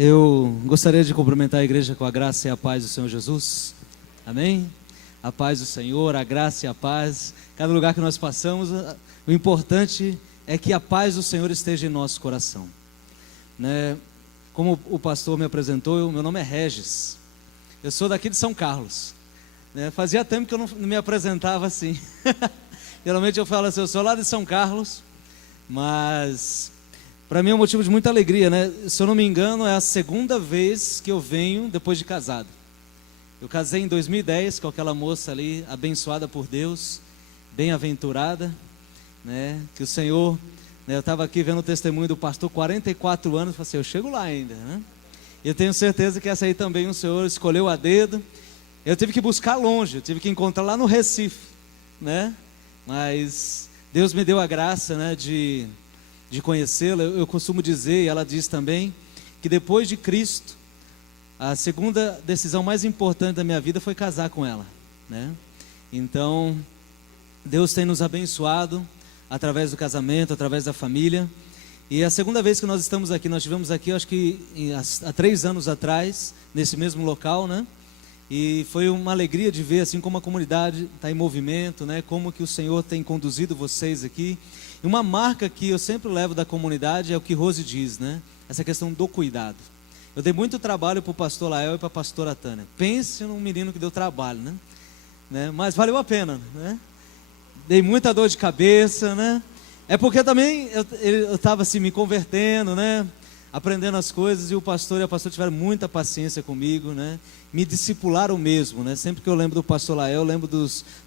Eu gostaria de cumprimentar a igreja com a graça e a paz do Senhor Jesus. Amém? A paz do Senhor, a graça e a paz. Cada lugar que nós passamos, o importante é que a paz do Senhor esteja em nosso coração, né? Como o pastor me apresentou, meu nome é Regis. Eu sou daqui de São Carlos, né? Fazia tempo que eu não me apresentava assim. Geralmente eu falo assim, eu sou lá de São Carlos, mas para mim é um motivo de muita alegria, né? Se eu não me engano, é a segunda vez que eu venho depois de casado. Eu casei em 2010 com aquela moça ali, abençoada por Deus, bem-aventurada, né? Que o Senhor, né? Eu estava aqui vendo o testemunho do pastor, 44 anos, falei assim, eu chego lá ainda, né? Eu tenho certeza que essa aí também o Senhor escolheu a dedo. Eu tive que buscar longe, eu tive que encontrar lá no Recife, né? Mas Deus me deu a graça, né, de conhecê-la. Eu costumo dizer, e ela diz também, que depois de Cristo, a segunda decisão mais importante da minha vida foi casar com ela, né? Então, Deus tem nos abençoado através do casamento, através da família. E a segunda vez que nós estamos aqui, nós estivemos aqui, acho que há 3 anos atrás, nesse mesmo local, né? E foi uma alegria de ver assim como a comunidade está em movimento, né? Como que o Senhor tem conduzido vocês aqui. E uma marca que eu sempre levo da comunidade é o que Rose diz, né? Essa questão do cuidado. Eu dei muito trabalho para o pastor Lael e para a pastora Tânia. Pense num menino que deu trabalho, né? Mas valeu a pena, né? Dei muita dor de cabeça, né? É porque também eu estava assim me convertendo, né? Aprendendo as coisas, e o pastor e a pastora tiveram muita paciência comigo, né? Me discipularam mesmo, né? Sempre que eu lembro do pastor Lael, eu lembro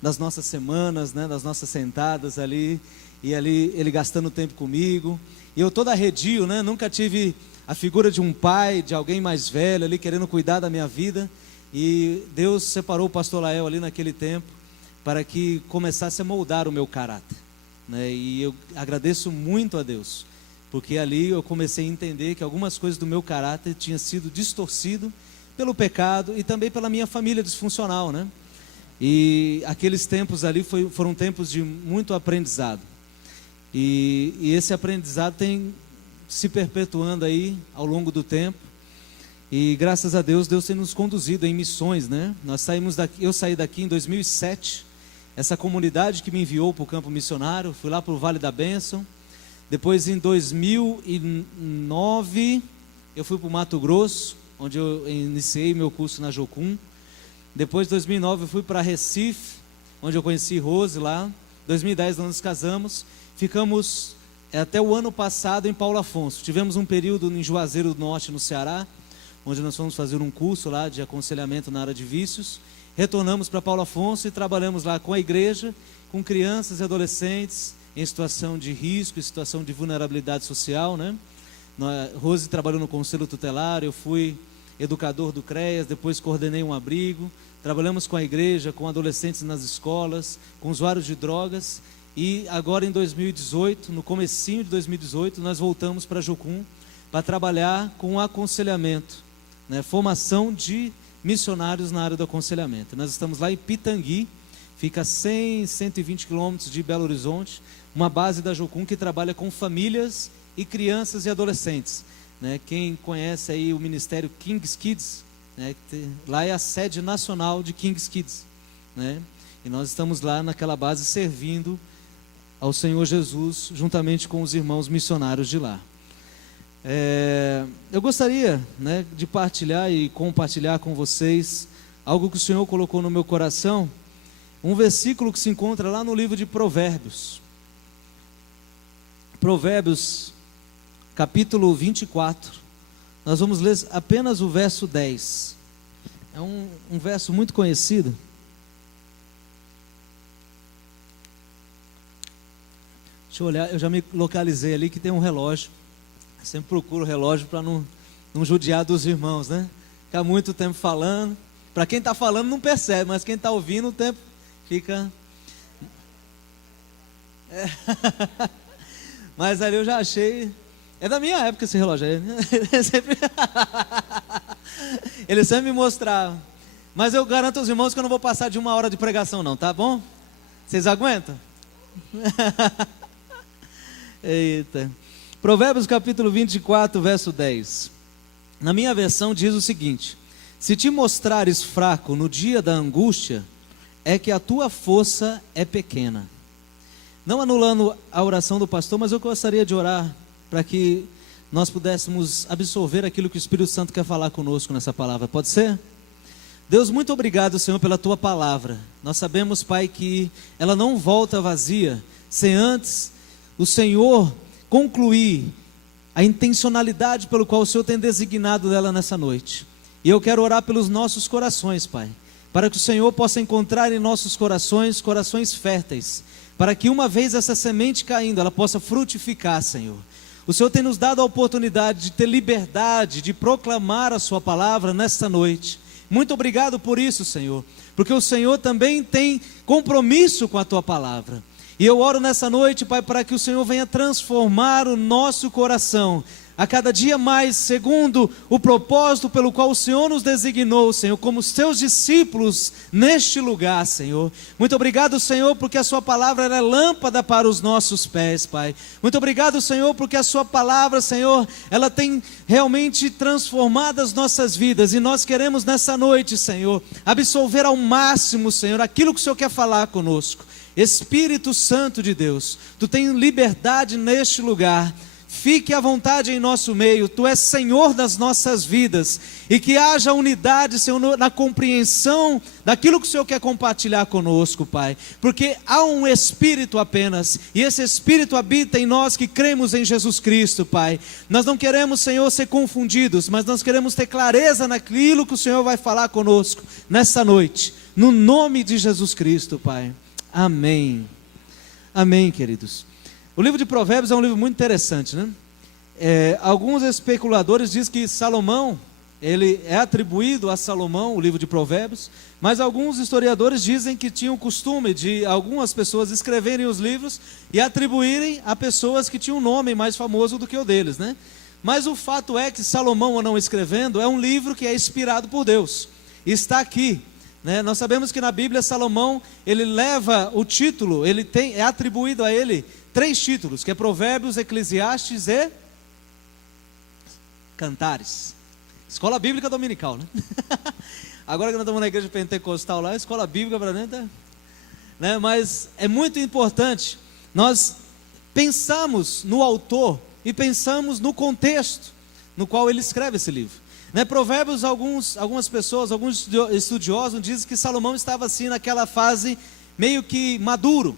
das nossas semanas, né? Das nossas sentadas ali, e ali ele gastando tempo comigo, e eu todo arredio, né? Nunca tive a figura de um pai, de alguém mais velho ali, querendo cuidar da minha vida, e Deus separou o pastor Lael ali naquele tempo, para que começasse a moldar o meu caráter, né? E eu agradeço muito a Deus, porque ali eu comecei a entender que algumas coisas do meu caráter tinham sido distorcido pelo pecado e também pela minha família disfuncional, né? E aqueles tempos ali foram tempos de muito aprendizado. E esse aprendizado tem se perpetuando aí ao longo do tempo. E graças a Deus, Deus tem nos conduzido em missões, né? Eu saí daqui em 2007, essa comunidade que me enviou para o campo missionário, fui lá para o Vale da Bênção. Depois, em 2009, eu fui para o Mato Grosso, onde eu iniciei meu curso na Jocum. Depois, em 2009, eu fui para Recife, onde eu conheci Rose lá. Em 2010, nós nos casamos. Ficamos até o ano passado em Paulo Afonso. Tivemos um período em Juazeiro do Norte, no Ceará, onde nós fomos fazer um curso lá de aconselhamento na área de vícios. Retornamos para Paulo Afonso e trabalhamos lá com a igreja, com crianças e adolescentes em situação de risco, em situação de vulnerabilidade social, né? Rose trabalhou no conselho tutelar, eu fui educador do CREAS, depois coordenei um abrigo. Trabalhamos com a igreja, com adolescentes nas escolas, com usuários de drogas. E agora em 2018, no comecinho de 2018, nós voltamos para Jocum para trabalhar com aconselhamento, né? Formação de missionários na área do aconselhamento. Nós estamos lá em Pitangui, fica a 120 quilômetros de Belo Horizonte, uma base da Jocum que trabalha com famílias e crianças e adolescentes, né? Quem conhece aí o ministério Kings Kids, né? Lá é a sede nacional de Kings Kids, né? E nós estamos lá naquela base servindo ao Senhor Jesus, juntamente com os irmãos missionários de lá. Eu gostaria, né, de partilhar e compartilhar com vocês algo que o Senhor colocou no meu coração, um versículo que se encontra lá no livro de Provérbios. Provérbios, capítulo 24. Nós vamos ler apenas o verso 10. É um verso muito conhecido. Deixa eu olhar, eu já me localizei ali que tem um relógio. Eu sempre procuro o relógio para não judiar dos irmãos, né? Ficar muito tempo falando. Para quem está falando não percebe, mas quem está ouvindo o tempo fica... Mas ali eu já achei... É da minha época esse relógio aí, né? Ele sempre me mostrava. Mas eu garanto aos irmãos que eu não vou passar de 1 hora de pregação não, tá bom? Vocês aguentam? Eita. Provérbios capítulo 24, verso 10. Na minha versão diz o seguinte: se te mostrares fraco no dia da angústia, é que a tua força é pequena. Não anulando a oração do pastor, mas eu gostaria de orar para que nós pudéssemos absorver aquilo que o Espírito Santo quer falar conosco nessa palavra. Pode ser? Deus, muito obrigado, Senhor, pela tua palavra. Nós sabemos, Pai, que ela não volta vazia, sem antes o Senhor concluir a intencionalidade pelo qual o Senhor tem designado dela nessa noite. E eu quero orar pelos nossos corações, Pai, para que o Senhor possa encontrar em nossos corações, corações férteis, para que uma vez essa semente caindo, ela possa frutificar, Senhor. O Senhor tem nos dado a oportunidade de ter liberdade, de proclamar a sua palavra nesta noite. Muito obrigado por isso, Senhor, porque o Senhor também tem compromisso com a tua palavra. E eu oro nessa noite, Pai, para que o Senhor venha transformar o nosso coração a cada dia mais, segundo o propósito pelo qual o Senhor nos designou, Senhor, como seus discípulos neste lugar, Senhor. Muito obrigado, Senhor, porque a sua palavra é lâmpada para os nossos pés, Pai. Muito obrigado, Senhor, porque a sua palavra, Senhor, ela tem realmente transformado as nossas vidas, e nós queremos nessa noite, Senhor, absolver ao máximo, Senhor, aquilo que o Senhor quer falar conosco. Espírito Santo de Deus, tu tens liberdade neste lugar. Fique à vontade em nosso meio, tu és Senhor das nossas vidas, e que haja unidade, Senhor, na compreensão daquilo que o Senhor quer compartilhar conosco, Pai, porque há um Espírito apenas, e esse Espírito habita em nós que cremos em Jesus Cristo, Pai. Nós não queremos, Senhor, ser confundidos, mas nós queremos ter clareza naquilo que o Senhor vai falar conosco nessa noite, no nome de Jesus Cristo, Pai. Amém. Amém, queridos. O livro de Provérbios é um livro muito interessante, né? Alguns especuladores dizem que Salomão, ele é atribuído a Salomão, o livro de Provérbios, mas alguns historiadores dizem que tinham o costume de algumas pessoas escreverem os livros e atribuírem a pessoas que tinham um nome mais famoso do que o deles, né? Mas o fato é que Salomão, ou não escrevendo, é um livro que é inspirado por Deus, está aqui, né? Nós sabemos que na Bíblia Salomão, ele leva o título, é atribuído a ele 3 títulos, que é Provérbios, Eclesiastes e Cantares. Escola Bíblica Dominical, né? Agora que nós estamos na igreja pentecostal lá, escola bíblica para dentro, né? Mas é muito importante nós pensamos no autor e pensamos no contexto no qual ele escreve esse livro, né? Provérbios, algumas pessoas, alguns estudiosos dizem que Salomão estava assim naquela fase meio que maduro,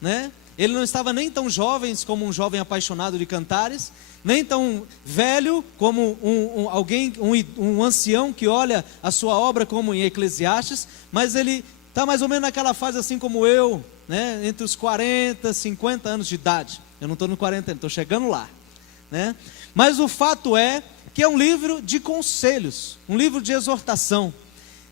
né? Ele não estava nem tão jovem como um jovem apaixonado de Cantares, nem tão velho como um ancião que olha a sua obra como em Eclesiastes, mas ele está mais ou menos naquela fase assim como eu, né? Entre os 40, 50 anos de idade. Eu não estou no 40, estou chegando lá, né? Mas o fato é que é um livro de conselhos, um livro de exortação.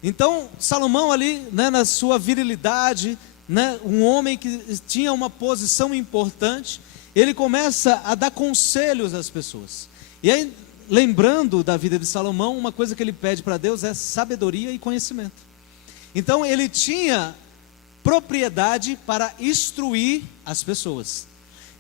Então Salomão ali, né, na sua virilidade, né, um homem que tinha uma posição importante, ele começa a dar conselhos às pessoas. E aí, lembrando da vida de Salomão, uma coisa que ele pede para Deus é sabedoria e conhecimento. Então ele tinha propriedade para instruir as pessoas.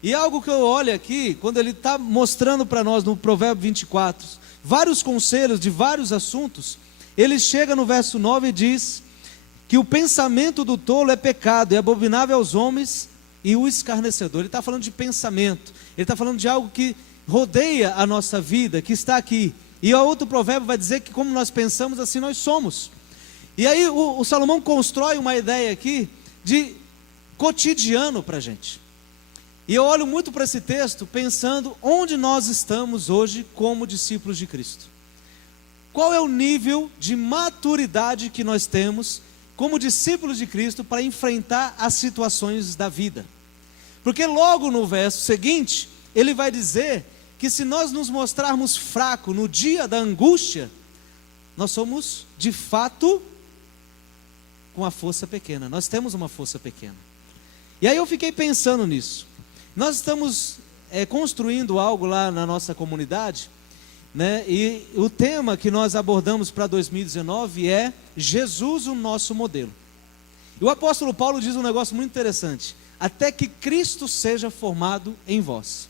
E algo que eu olho aqui, quando ele está mostrando para nós no Provérbio 24, vários conselhos de vários assuntos, ele chega no verso 9 e diz que o pensamento do tolo é pecado, é abominável aos homens, e o escarnecedor. Ele está falando de pensamento, ele está falando de algo que rodeia a nossa vida, que está aqui. E o outro provérbio vai dizer que como nós pensamos, assim nós somos. E aí o Salomão constrói uma ideia aqui de cotidiano para a gente. E eu olho muito para esse texto pensando onde nós estamos hoje como discípulos de Cristo. Qual é o nível de maturidade que nós temos como discípulos de Cristo para enfrentar as situações da vida? Porque logo no verso seguinte, ele vai dizer que se nós nos mostrarmos fracos no dia da angústia, nós somos de fato com a força pequena, nós temos uma força pequena. E aí eu fiquei pensando nisso. Nós estamos construindo algo lá na nossa comunidade, né? E o tema que nós abordamos para 2019 é Jesus, o nosso modelo. E o apóstolo Paulo diz um negócio muito interessante: até que Cristo seja formado em vós.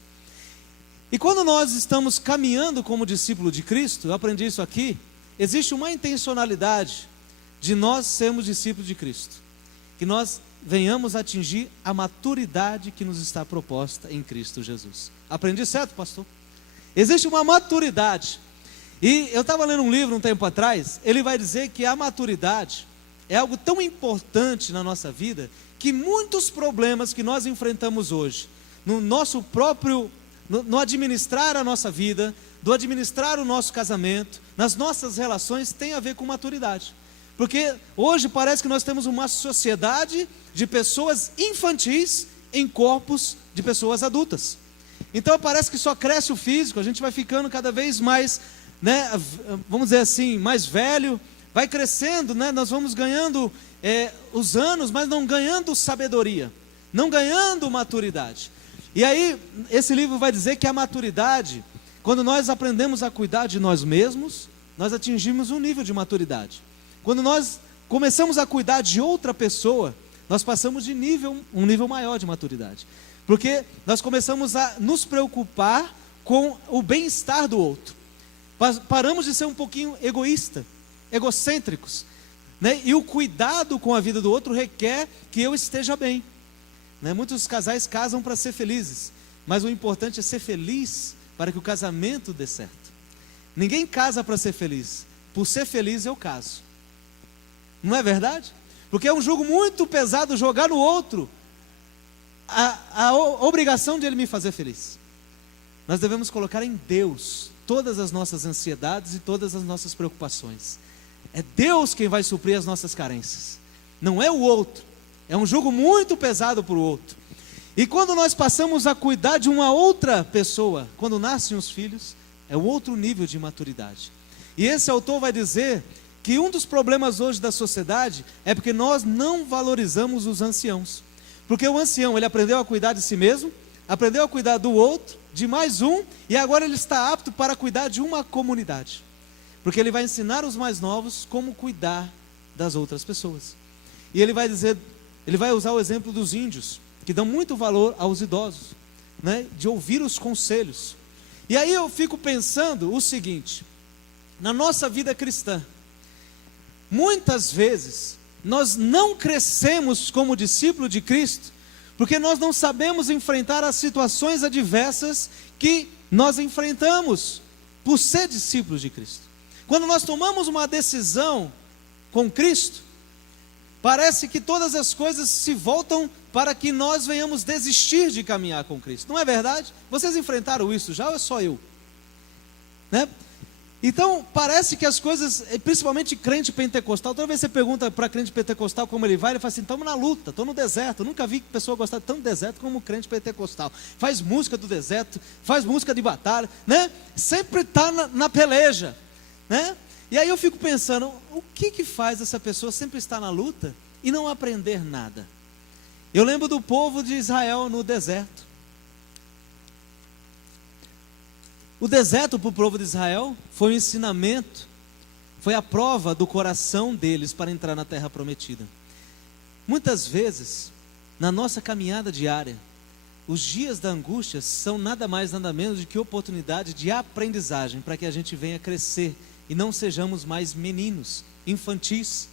E quando nós estamos caminhando como discípulo de Cristo, eu aprendi isso aqui, existe uma intencionalidade de nós sermos discípulos de Cristo, que nós venhamos atingir a maturidade que nos está proposta em Cristo Jesus. Aprendi certo, pastor? Existe uma maturidade. E eu estava lendo um livro um tempo atrás, ele vai dizer que a maturidade é algo tão importante na nossa vida, que muitos problemas que nós enfrentamos hoje, no nosso próprio, no administrar a nossa vida, do administrar o nosso casamento, nas nossas relações, tem a ver com maturidade. Porque hoje parece que nós temos uma sociedade de pessoas infantis em corpos de pessoas adultas. Então parece que só cresce o físico, a gente vai ficando cada vez mais, né, vamos dizer assim, mais velho, vai crescendo, né, nós vamos ganhando os anos, mas não ganhando sabedoria, não ganhando maturidade. E aí esse livro vai dizer que a maturidade, quando nós aprendemos a cuidar de nós mesmos, nós atingimos um nível de maturidade. Quando nós começamos a cuidar de outra pessoa, nós passamos de um nível maior de maturidade. Porque nós começamos a nos preocupar com o bem-estar do outro. Paramos de ser um pouquinho egocêntricos, né? E o cuidado com a vida do outro requer que eu esteja bem, né? Muitos casais casam para ser felizes, mas o importante é ser feliz para que o casamento dê certo. Ninguém casa para ser feliz. Por ser feliz eu caso. Não é verdade? Porque é um jugo muito pesado jogar no outro a obrigação de ele me fazer feliz. Nós devemos colocar em Deus todas as nossas ansiedades e todas as nossas preocupações. É Deus quem vai suprir as nossas carências, não é o outro. É um jugo muito pesado para o outro. E quando nós passamos a cuidar de uma outra pessoa, quando nascem os filhos, é um outro nível de maturidade. E esse autor vai dizer que um dos problemas hoje da sociedade é porque nós não valorizamos os anciãos. Porque o ancião, ele aprendeu a cuidar de si mesmo, aprendeu a cuidar do outro, de mais um, e agora ele está apto para cuidar de uma comunidade. Porque ele vai ensinar os mais novos como cuidar das outras pessoas. E ele vai dizer, ele vai usar o exemplo dos índios, que dão muito valor aos idosos, né? De ouvir os conselhos. E aí eu fico pensando o seguinte: na nossa vida cristã, muitas vezes nós não crescemos como discípulo de Cristo, porque nós não sabemos enfrentar as situações adversas que nós enfrentamos por ser discípulos de Cristo. Quando nós tomamos uma decisão com Cristo, parece que todas as coisas se voltam para que nós venhamos desistir de caminhar com Cristo. Não é verdade? Vocês enfrentaram isso já ou é só eu? Né? Então, parece que as coisas, principalmente crente pentecostal, toda vez que você pergunta para crente pentecostal como ele vai, ele fala assim: estamos na luta, estou no deserto. Eu nunca vi pessoa gostar tanto do deserto como crente pentecostal. Faz música do deserto, faz música de batalha, né? Sempre está na peleja, né? E aí eu fico pensando, o que faz essa pessoa sempre estar na luta e não aprender nada? Eu lembro do povo de Israel no deserto. O deserto para o povo de Israel foi um ensinamento, foi a prova do coração deles para entrar na terra prometida. Muitas vezes, na nossa caminhada diária, os dias da angústia são nada mais, nada menos do que oportunidade de aprendizagem para que a gente venha crescer e não sejamos mais meninos, infantis.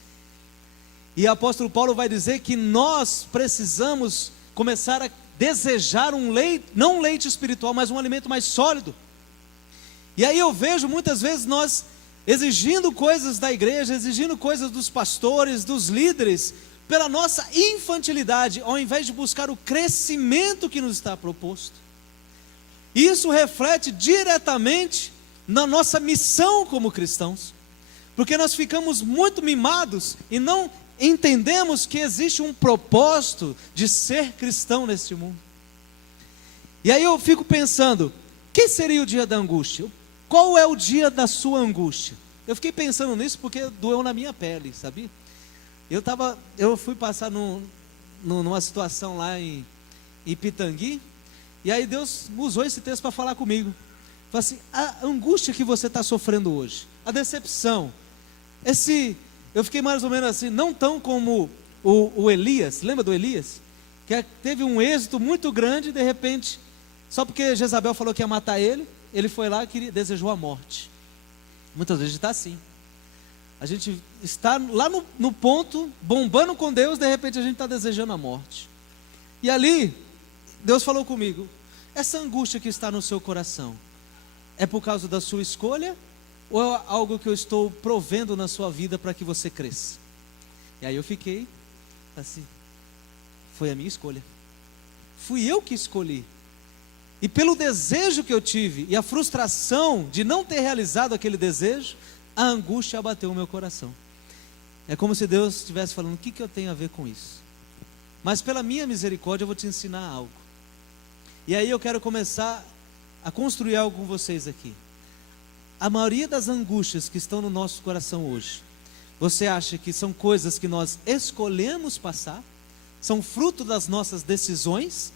E o apóstolo Paulo vai dizer que nós precisamos começar a desejar um leite, não um leite espiritual, mas um alimento mais sólido. E aí eu vejo muitas vezes nós exigindo coisas da igreja, exigindo coisas dos pastores, dos líderes, pela nossa infantilidade, ao invés de buscar o crescimento que nos está proposto. Isso reflete diretamente na nossa missão como cristãos, porque nós ficamos muito mimados e não entendemos que existe um propósito de ser cristão neste mundo. E aí eu fico pensando, que seria o dia da angústia? Qual é o dia da sua angústia? Eu fiquei pensando nisso porque doeu na minha pele, sabia? Eu fui passar numa situação lá em Pitangui, e aí Deus usou esse texto para falar comigo. Falei assim: a angústia que você está sofrendo hoje, a decepção, eu fiquei mais ou menos assim, não tão como o Elias, lembra do Elias? Que teve um êxito muito grande e de repente Só porque Jezabel falou que ia matar ele, ele foi lá e desejou a morte. Muitas vezes a gente está assim. A gente está lá no ponto, bombando com Deus, de repente a gente está desejando a morte. E ali, Deus falou comigo: essa angústia que está no seu coração, é por causa da sua escolha? Ou é algo que eu estou provendo na sua vida para que você cresça? E aí eu fiquei assim, foi a minha escolha. Fui eu que escolhi. E pelo desejo que eu tive e a frustração de não ter realizado aquele desejo, a angústia abateu o meu coração. É como se Deus estivesse falando: o que eu tenho a ver com isso? Mas pela minha misericórdia eu vou te ensinar algo. E aí eu quero começar a construir algo com vocês aqui. A maioria das angústias que estão no nosso coração hoje, você acha que são coisas que nós escolhemos passar? São fruto das nossas decisões?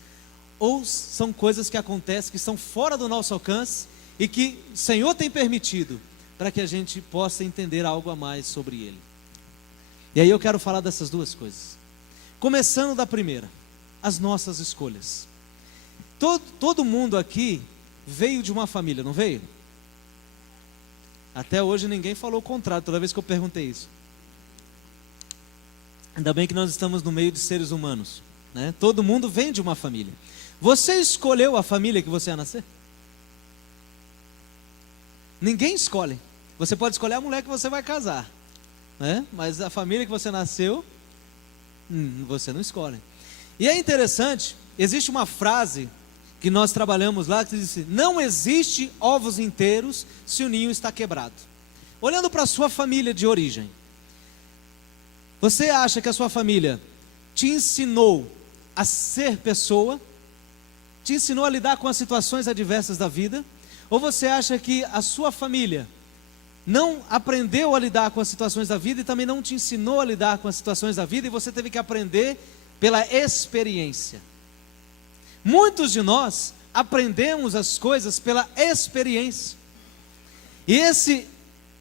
Ou são coisas que acontecem, que estão fora do nosso alcance e que o Senhor tem permitido para que a gente possa entender algo a mais sobre Ele? E aí eu quero falar dessas duas coisas. Começando da primeira, as nossas escolhas. Todo mundo aqui veio de uma família, não veio? Até hoje ninguém falou o contrário, toda vez que eu perguntei isso. Ainda bem que nós estamos no meio de seres humanos, né? Todo mundo vem de uma família. Você escolheu a família que você ia nascer? Ninguém escolhe. Você pode escolher a mulher que você vai casar, né? Mas a família que você nasceu, você não escolhe. E é interessante, existe uma frase que nós trabalhamos lá que diz assim: não existe ovos inteiros se o ninho está quebrado. Olhando para a sua família de origem, você acha que a sua família te ensinou a ser pessoa? Te ensinou a lidar com as situações adversas da vida? Ou você acha que a sua família não aprendeu a lidar com as situações da vida e também não te ensinou a lidar com as situações da vida e você teve que aprender pela experiência? Muitos de nós aprendemos as coisas pela experiência. E esse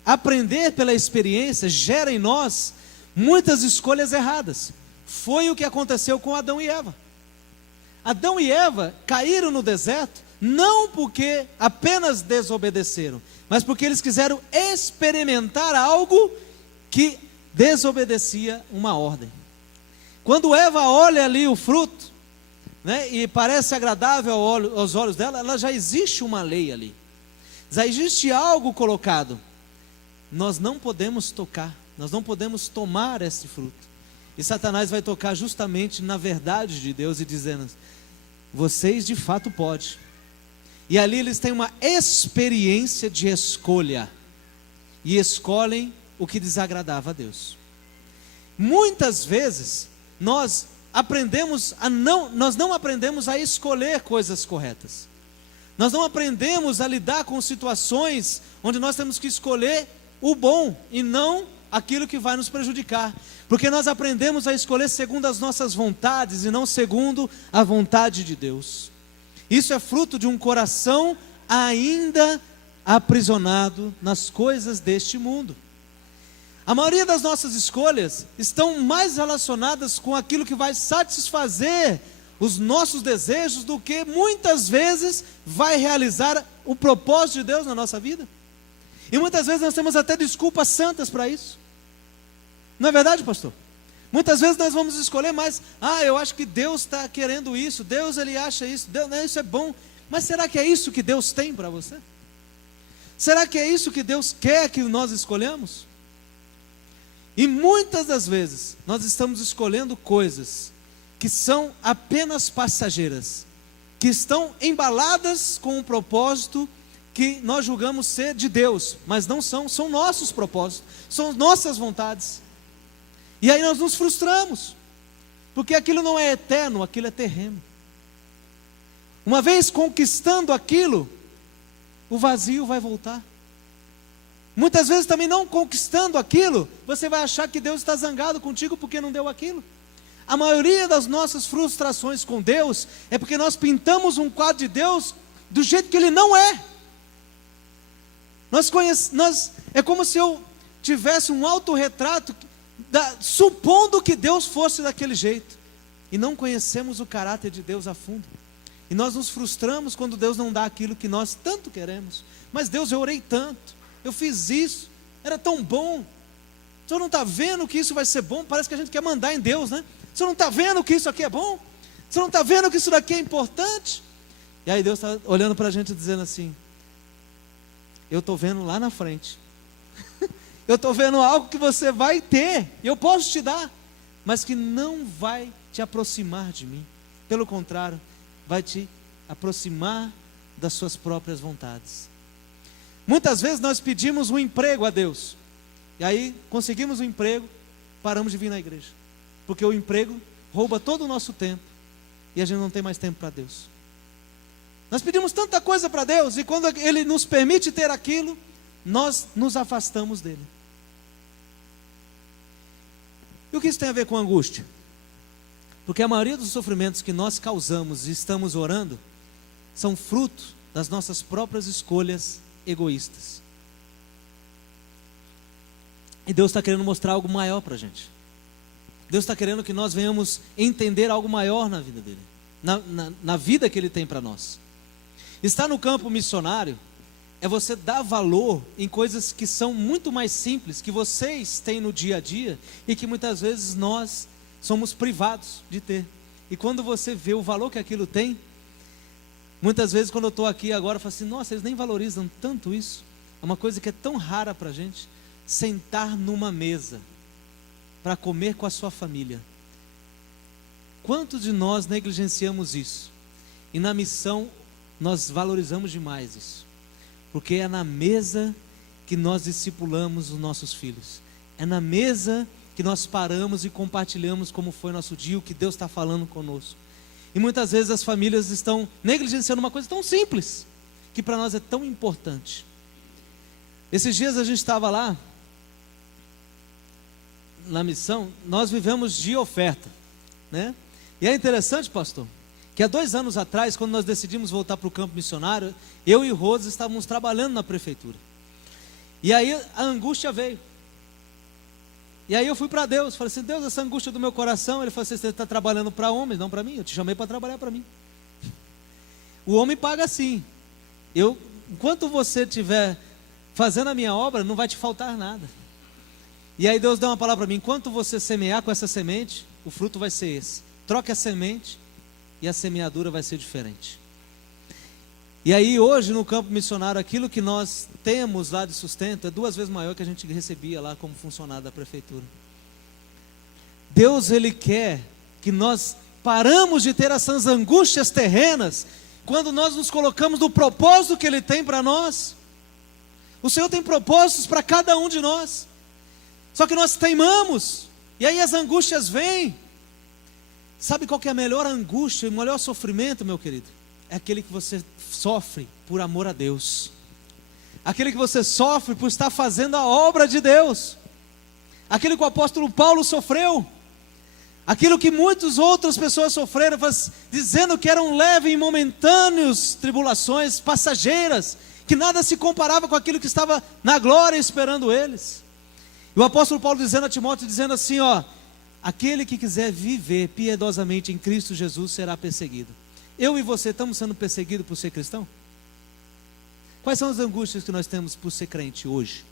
aprender pela experiência gera em nós muitas escolhas erradas. Foi o que aconteceu com Adão e Eva. Adão e Eva caíram no deserto não porque apenas desobedeceram, mas porque eles quiseram experimentar algo que desobedecia uma ordem. Quando Eva olha ali o fruto, né, e parece agradável aos olhos dela, ela já existe uma lei ali. Já existe algo colocado. Nós não podemos tocar, nós não podemos tomar esse fruto. E Satanás vai tocar justamente na verdade de Deus e dizendo: vocês de fato podem. E ali eles têm uma experiência de escolha. E escolhem o que desagradava a Deus. Muitas vezes nós não aprendemos a escolher coisas corretas. Nós não aprendemos a lidar com situações onde nós temos que escolher o bom e não aquilo que vai nos prejudicar. Porque nós aprendemos a escolher segundo as nossas vontades e não segundo a vontade de Deus. Isso é fruto de um coração ainda aprisionado nas coisas deste mundo. A maioria das nossas escolhas estão mais relacionadas com aquilo que vai satisfazer os nossos desejos do que muitas vezes vai realizar o propósito de Deus na nossa vida. E muitas vezes nós temos até desculpas santas para isso. Não é verdade, pastor? Muitas vezes nós vamos escolher mais: eu acho que Deus está querendo isso, Deus ele acha isso, Deus, isso é bom. Mas será que é isso que Deus tem para você? Será que é isso que Deus quer que nós escolhamos? E muitas das vezes nós estamos escolhendo coisas que são apenas passageiras, que estão embaladas com um propósito que nós julgamos ser de Deus, mas não são nossos propósitos, são nossas vontades. E aí nós nos frustramos, porque aquilo não é eterno, aquilo é terreno. Uma vez conquistando aquilo, o vazio vai voltar. Muitas vezes também não conquistando aquilo, você vai achar que Deus está zangado contigo porque não deu aquilo. A maioria das nossas frustrações com Deus é porque nós pintamos um quadro de Deus do jeito que Ele não é. É como se eu tivesse um autorretrato supondo que Deus fosse daquele jeito, e não conhecemos o caráter de Deus a fundo. E nós nos frustramos quando Deus não dá aquilo que nós tanto queremos. Mas Deus, eu orei tanto, eu fiz isso, era tão bom. O senhor não está vendo que isso vai ser bom? Parece que a gente quer mandar em Deus, né? O senhor não está vendo que isso aqui é bom? O senhor não está vendo que isso daqui é importante? E aí Deus está olhando para a gente dizendo assim: eu estou vendo lá na frente. Eu estou vendo algo que você vai ter, eu posso te dar, mas que não vai te aproximar de mim. Pelo contrário, vai te aproximar das suas próprias vontades. Muitas vezes nós pedimos um emprego a Deus, e aí conseguimos um emprego, paramos de vir na igreja, porque o emprego rouba todo o nosso tempo, e a gente não tem mais tempo para Deus. Nós pedimos tanta coisa para Deus, e quando Ele nos permite ter aquilo, nós nos afastamos dEle. E o que isso tem a ver com angústia? Porque a maioria dos sofrimentos que nós causamos e estamos orando, são fruto das nossas próprias escolhas egoístas. E Deus está querendo mostrar algo maior para a gente. Deus está querendo que nós venhamos entender algo maior na vida dele, na vida que Ele tem para nós. Estar no campo missionário é você dar valor em coisas que são muito mais simples, que vocês têm no dia a dia, e que muitas vezes nós somos privados de ter. E quando você vê o valor que aquilo tem, muitas vezes quando eu estou aqui agora, eu falo assim: nossa, eles nem valorizam tanto isso. É uma coisa que é tão rara para a gente, sentar numa mesa para comer com a sua família. Quantos de nós negligenciamos isso? E na missão nós valorizamos demais isso, porque é na mesa que nós discipulamos os nossos filhos, é na mesa que nós paramos e compartilhamos como foi nosso dia, o que Deus está falando conosco. E muitas vezes as famílias estão negligenciando uma coisa tão simples, que para nós é tão importante. Esses dias a gente estava lá na missão, nós vivemos de oferta, né? E é interessante, pastor, que há 2 anos atrás, quando nós decidimos voltar para o campo missionário, eu e Rose estávamos trabalhando na prefeitura. E aí a angústia veio. E aí eu fui para Deus, falei assim: Deus, essa angústia do meu coração. Ele falou assim: você está trabalhando para homens, não para mim. Eu te chamei para trabalhar para mim. O homem paga assim. Enquanto você estiver fazendo a minha obra, não vai te faltar nada. E aí Deus deu uma palavra para mim: enquanto você semear com essa semente, o fruto vai ser esse. Troque a semente e a semeadura vai ser diferente. E aí hoje no campo missionário, aquilo que nós temos lá de sustento é 2 vezes maior que a gente recebia lá como funcionário da prefeitura. Deus, Ele quer que nós paramos de ter essas angústias terrenas, quando nós nos colocamos no propósito que Ele tem para nós. O Senhor tem propósitos para cada um de nós, só que nós teimamos, e aí as angústias vêm. Sabe qual que é a melhor angústia e o melhor sofrimento, meu querido? É aquele que você sofre por amor a Deus, aquele que você sofre por estar fazendo a obra de Deus, aquele que o apóstolo Paulo sofreu, aquilo que muitas outras pessoas sofreram, dizendo que eram leves e momentâneos tribulações passageiras, que nada se comparava com aquilo que estava na glória esperando eles. E o apóstolo Paulo dizendo a Timóteo, dizendo assim, ó: aquele que quiser viver piedosamente em Cristo Jesus será perseguido. Eu e você estamos sendo perseguidos por ser cristão? Quais são as angústias que nós temos por ser crente hoje?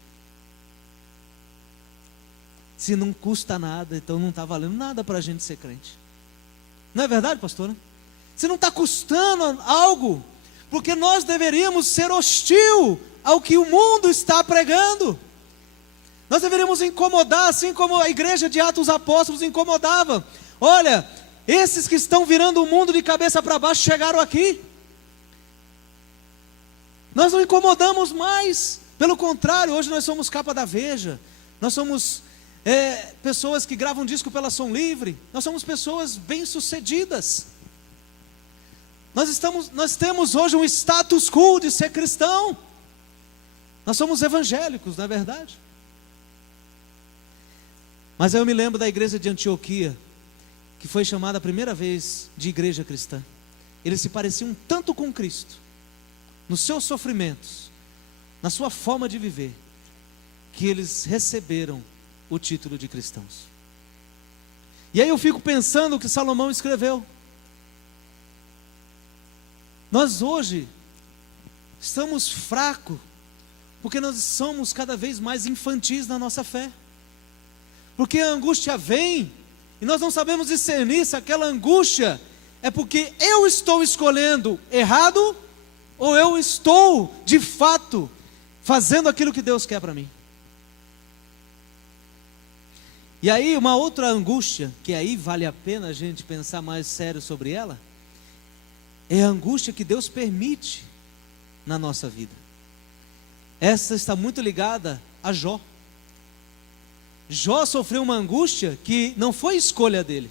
Se não custa nada, então não está valendo nada para a gente ser crente. Não é verdade, pastora? Se não está custando algo, porque nós deveríamos ser hostil ao que o mundo está pregando. Nós deveríamos incomodar, assim como a igreja de Atos dos Apóstolos incomodava. Olha, esses que estão virando o mundo de cabeça para baixo chegaram aqui. Nós não incomodamos mais. Pelo contrário, hoje nós somos capa da Veja. Nós somos pessoas que gravam disco pela Som Livre. Nós somos pessoas bem-sucedidas. Nós temos hoje um status quo de ser cristão. Nós somos evangélicos, não é verdade? Mas eu me lembro da igreja de Antioquia, que foi chamada a primeira vez de igreja cristã. Eles se pareciam tanto com Cristo, nos seus sofrimentos, na sua forma de viver, que eles receberam o título de cristãos. E aí eu fico pensando o que Salomão escreveu. Nós hoje estamos fracos, porque nós somos cada vez mais infantis na nossa fé. Porque a angústia vem, e nós não sabemos discernir se aquela angústia é porque eu estou escolhendo errado, ou eu estou, de fato, fazendo aquilo que Deus quer para mim. E aí uma outra angústia, que aí vale a pena a gente pensar mais sério sobre ela, é a angústia que Deus permite na nossa vida. Essa está muito ligada a Jó. Jó sofreu uma angústia que não foi escolha dele,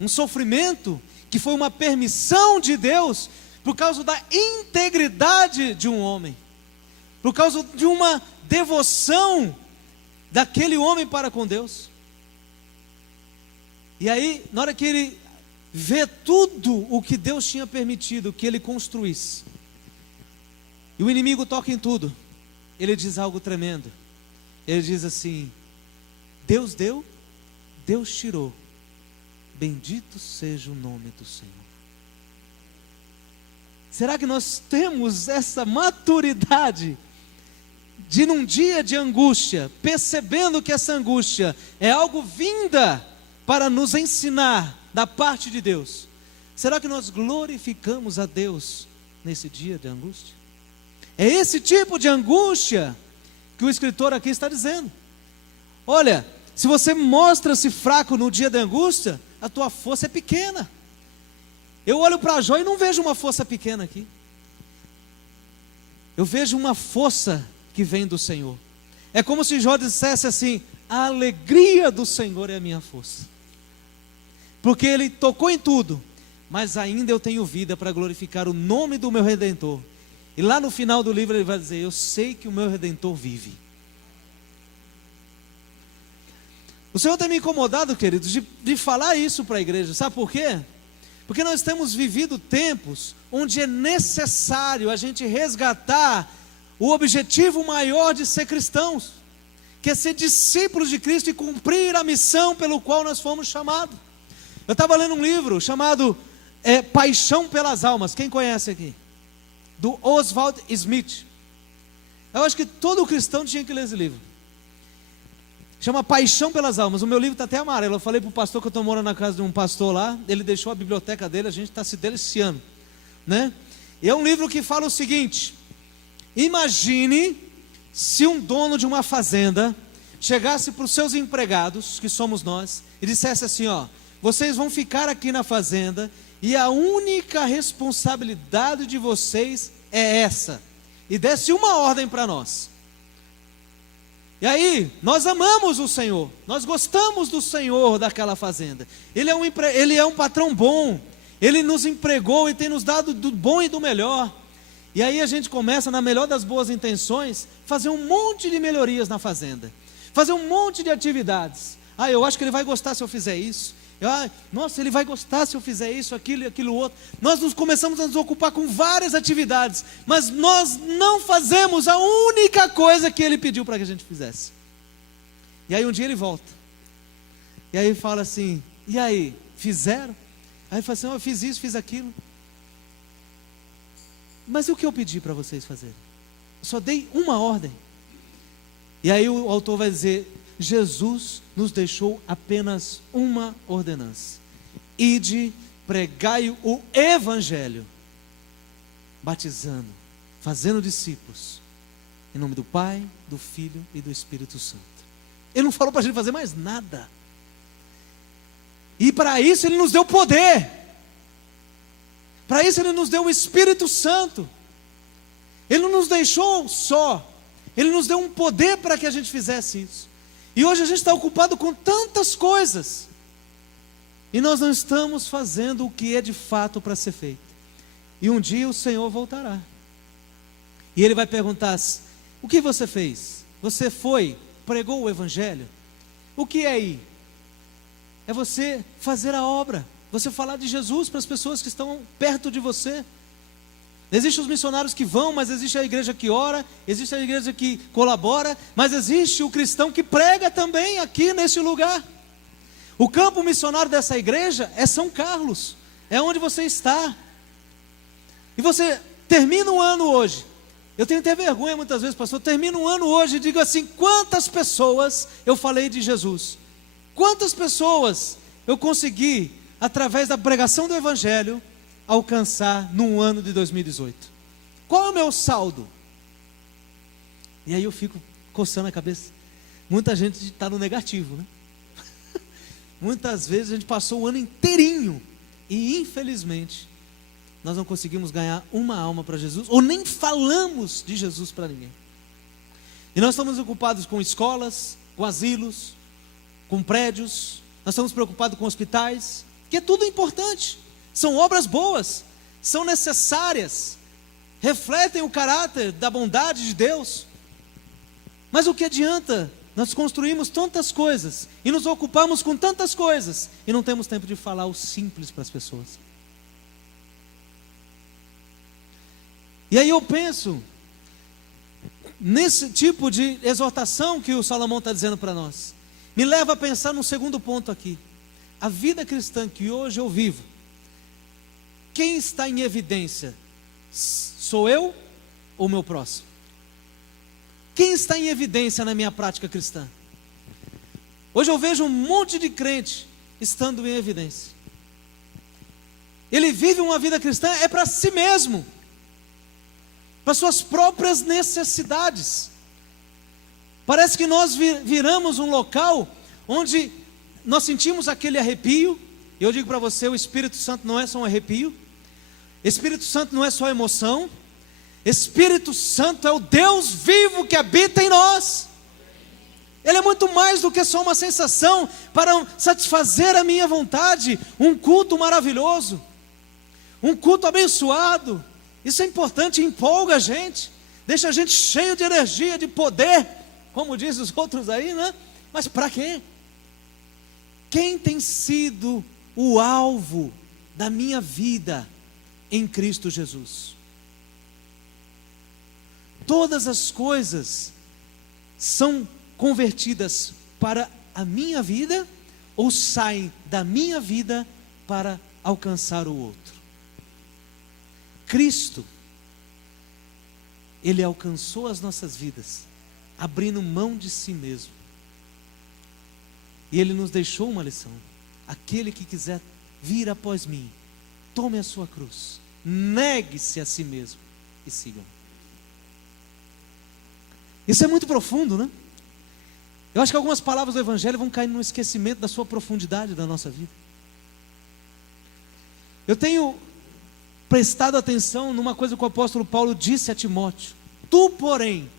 um sofrimento que foi uma permissão de Deus, por causa da integridade de um homem, por causa de uma devoção daquele homem para com Deus. E aí, na hora que ele vê tudo o que Deus tinha permitido que ele construísse, e o inimigo toca em tudo, ele diz algo tremendo. Ele diz assim: Deus deu, Deus tirou, bendito seja o nome do Senhor. Será que nós temos essa maturidade de, num dia de angústia, percebendo que essa angústia é algo vinda para nos ensinar da parte de Deus? Será que nós glorificamos a Deus nesse dia de angústia? É esse tipo de angústia que o escritor aqui está dizendo. Olha, se você mostra-se fraco no dia da angústia, a tua força é pequena. Eu olho para Jó e não vejo uma força pequena aqui. Eu vejo uma força que vem do Senhor. É como se Jó dissesse assim: a alegria do Senhor é a minha força. Porque Ele tocou em tudo, mas ainda eu tenho vida para glorificar o nome do meu Redentor. E lá no final do livro ele vai dizer: eu sei que o meu Redentor vive. O Senhor tem me incomodado, queridos, de falar isso para a igreja. Sabe por quê? Porque nós temos vivido tempos onde é necessário a gente resgatar o objetivo maior de ser cristãos, que é ser discípulos de Cristo e cumprir a missão pelo qual nós fomos chamados. Eu estava lendo um livro chamado Paixão pelas Almas. Quem conhece aqui? Do Oswald Smith. Eu acho que todo cristão tinha que ler esse livro. Chama Paixão pelas Almas. O meu livro está até amarelo. Eu falei para o pastor que eu estou morando na casa de um pastor lá. Ele deixou a biblioteca dele. A gente está se deliciando, né? E é um livro que fala o seguinte: imagine se um dono de uma fazenda chegasse para os seus empregados, que somos nós, e dissesse assim: ó, vocês vão ficar aqui na fazenda e a única responsabilidade de vocês é essa. E desse uma ordem para nós. E aí, nós amamos o Senhor, nós gostamos do Senhor daquela fazenda. Ele é um patrão bom, Ele nos empregou e tem nos dado do bom e do melhor. E aí a gente começa, na melhor das boas intenções, fazer um monte de melhorias na fazenda, fazer um monte de atividades. Ah, eu acho que ele vai gostar se eu fizer isso. Nossa, ele vai gostar se eu fizer isso, aquilo outro. Nós começamos a nos ocupar com várias atividades, mas nós não fazemos a única coisa que ele pediu para que a gente fizesse. E aí um dia ele volta, e aí fala assim: e aí, fizeram? Aí ele fala assim: eu fiz isso, fiz aquilo. Mas e o que eu pedi para vocês fazerem? Eu só dei uma ordem. E aí o autor vai dizer: Jesus nos deixou apenas uma ordenança: ide, pregai o Evangelho, batizando, fazendo discípulos, em nome do Pai, do Filho e do Espírito Santo. Ele não falou para a gente fazer mais nada. E para isso Ele nos deu poder. Para isso Ele nos deu o Espírito Santo. Ele não nos deixou só, Ele nos deu um poder para que a gente fizesse isso. E hoje a gente está ocupado com tantas coisas, e nós não estamos fazendo o que é de fato para ser feito. E um dia o Senhor voltará, e Ele vai perguntar: o que você fez? Você foi, pregou o Evangelho? O que é aí? É você fazer a obra, você falar de Jesus para as pessoas que estão perto de você. Existem os missionários que vão, mas existe a igreja que ora, existe a igreja que colabora, mas existe o cristão que prega também aqui nesse lugar. O campo missionário dessa igreja é São Carlos, é onde você está. E você termina um ano hoje. Eu tenho até vergonha muitas vezes, pastor. Termino um ano hoje e digo assim: quantas pessoas eu falei de Jesus? Quantas pessoas eu consegui, através da pregação do Evangelho, alcançar num ano de 2018? Qual é o meu saldo? E aí eu fico coçando a cabeça. Muita gente está no negativo, né? Muitas vezes a gente passou o ano inteirinho e infelizmente nós não conseguimos ganhar uma alma para Jesus, ou nem falamos de Jesus para ninguém. E nós estamos ocupados com escolas, com asilos, com prédios, nós estamos preocupados com hospitais, que é tudo importante, são obras boas, são necessárias, refletem o caráter da bondade de Deus. Mas o que adianta nós construímos tantas coisas e nos ocupamos com tantas coisas e não temos tempo de falar o simples para as pessoas? E aí eu penso nesse tipo de exortação que o Salomão está dizendo para nós. Me leva a pensar num segundo ponto aqui. A vida cristã que hoje eu vivo, quem está em evidência? Sou eu ou o meu próximo? Quem está em evidência na minha prática cristã? Hoje eu vejo um monte de crente estando em evidência. Ele vive uma vida cristã é para si mesmo, para suas próprias necessidades. Parece que nós viramos um local onde nós sentimos aquele arrepio. E eu digo para você, o Espírito Santo não é só um arrepio, Espírito Santo não é só emoção, Espírito Santo é o Deus vivo que habita em nós. Ele é muito mais do que só uma sensação para satisfazer a minha vontade. Um culto maravilhoso, um culto abençoado, isso é importante, empolga a gente, deixa a gente cheio de energia, de poder, como dizem os outros aí, né? Mas para quê? Quem tem sido o alvo da minha vida em Cristo Jesus? Todas as coisas são convertidas para a minha vida ou saem da minha vida para alcançar o outro? Cristo, Ele alcançou as nossas vidas, abrindo mão de si mesmo. E Ele nos deixou uma lição: aquele que quiser vir após mim, tome a sua cruz, negue-se a si mesmo e siga-me. Isso é muito profundo, né? Eu acho que algumas palavras do Evangelho vão cair no esquecimento da sua profundidade da nossa vida. Eu tenho prestado atenção numa coisa que o apóstolo Paulo disse a Timóteo: tu, porém,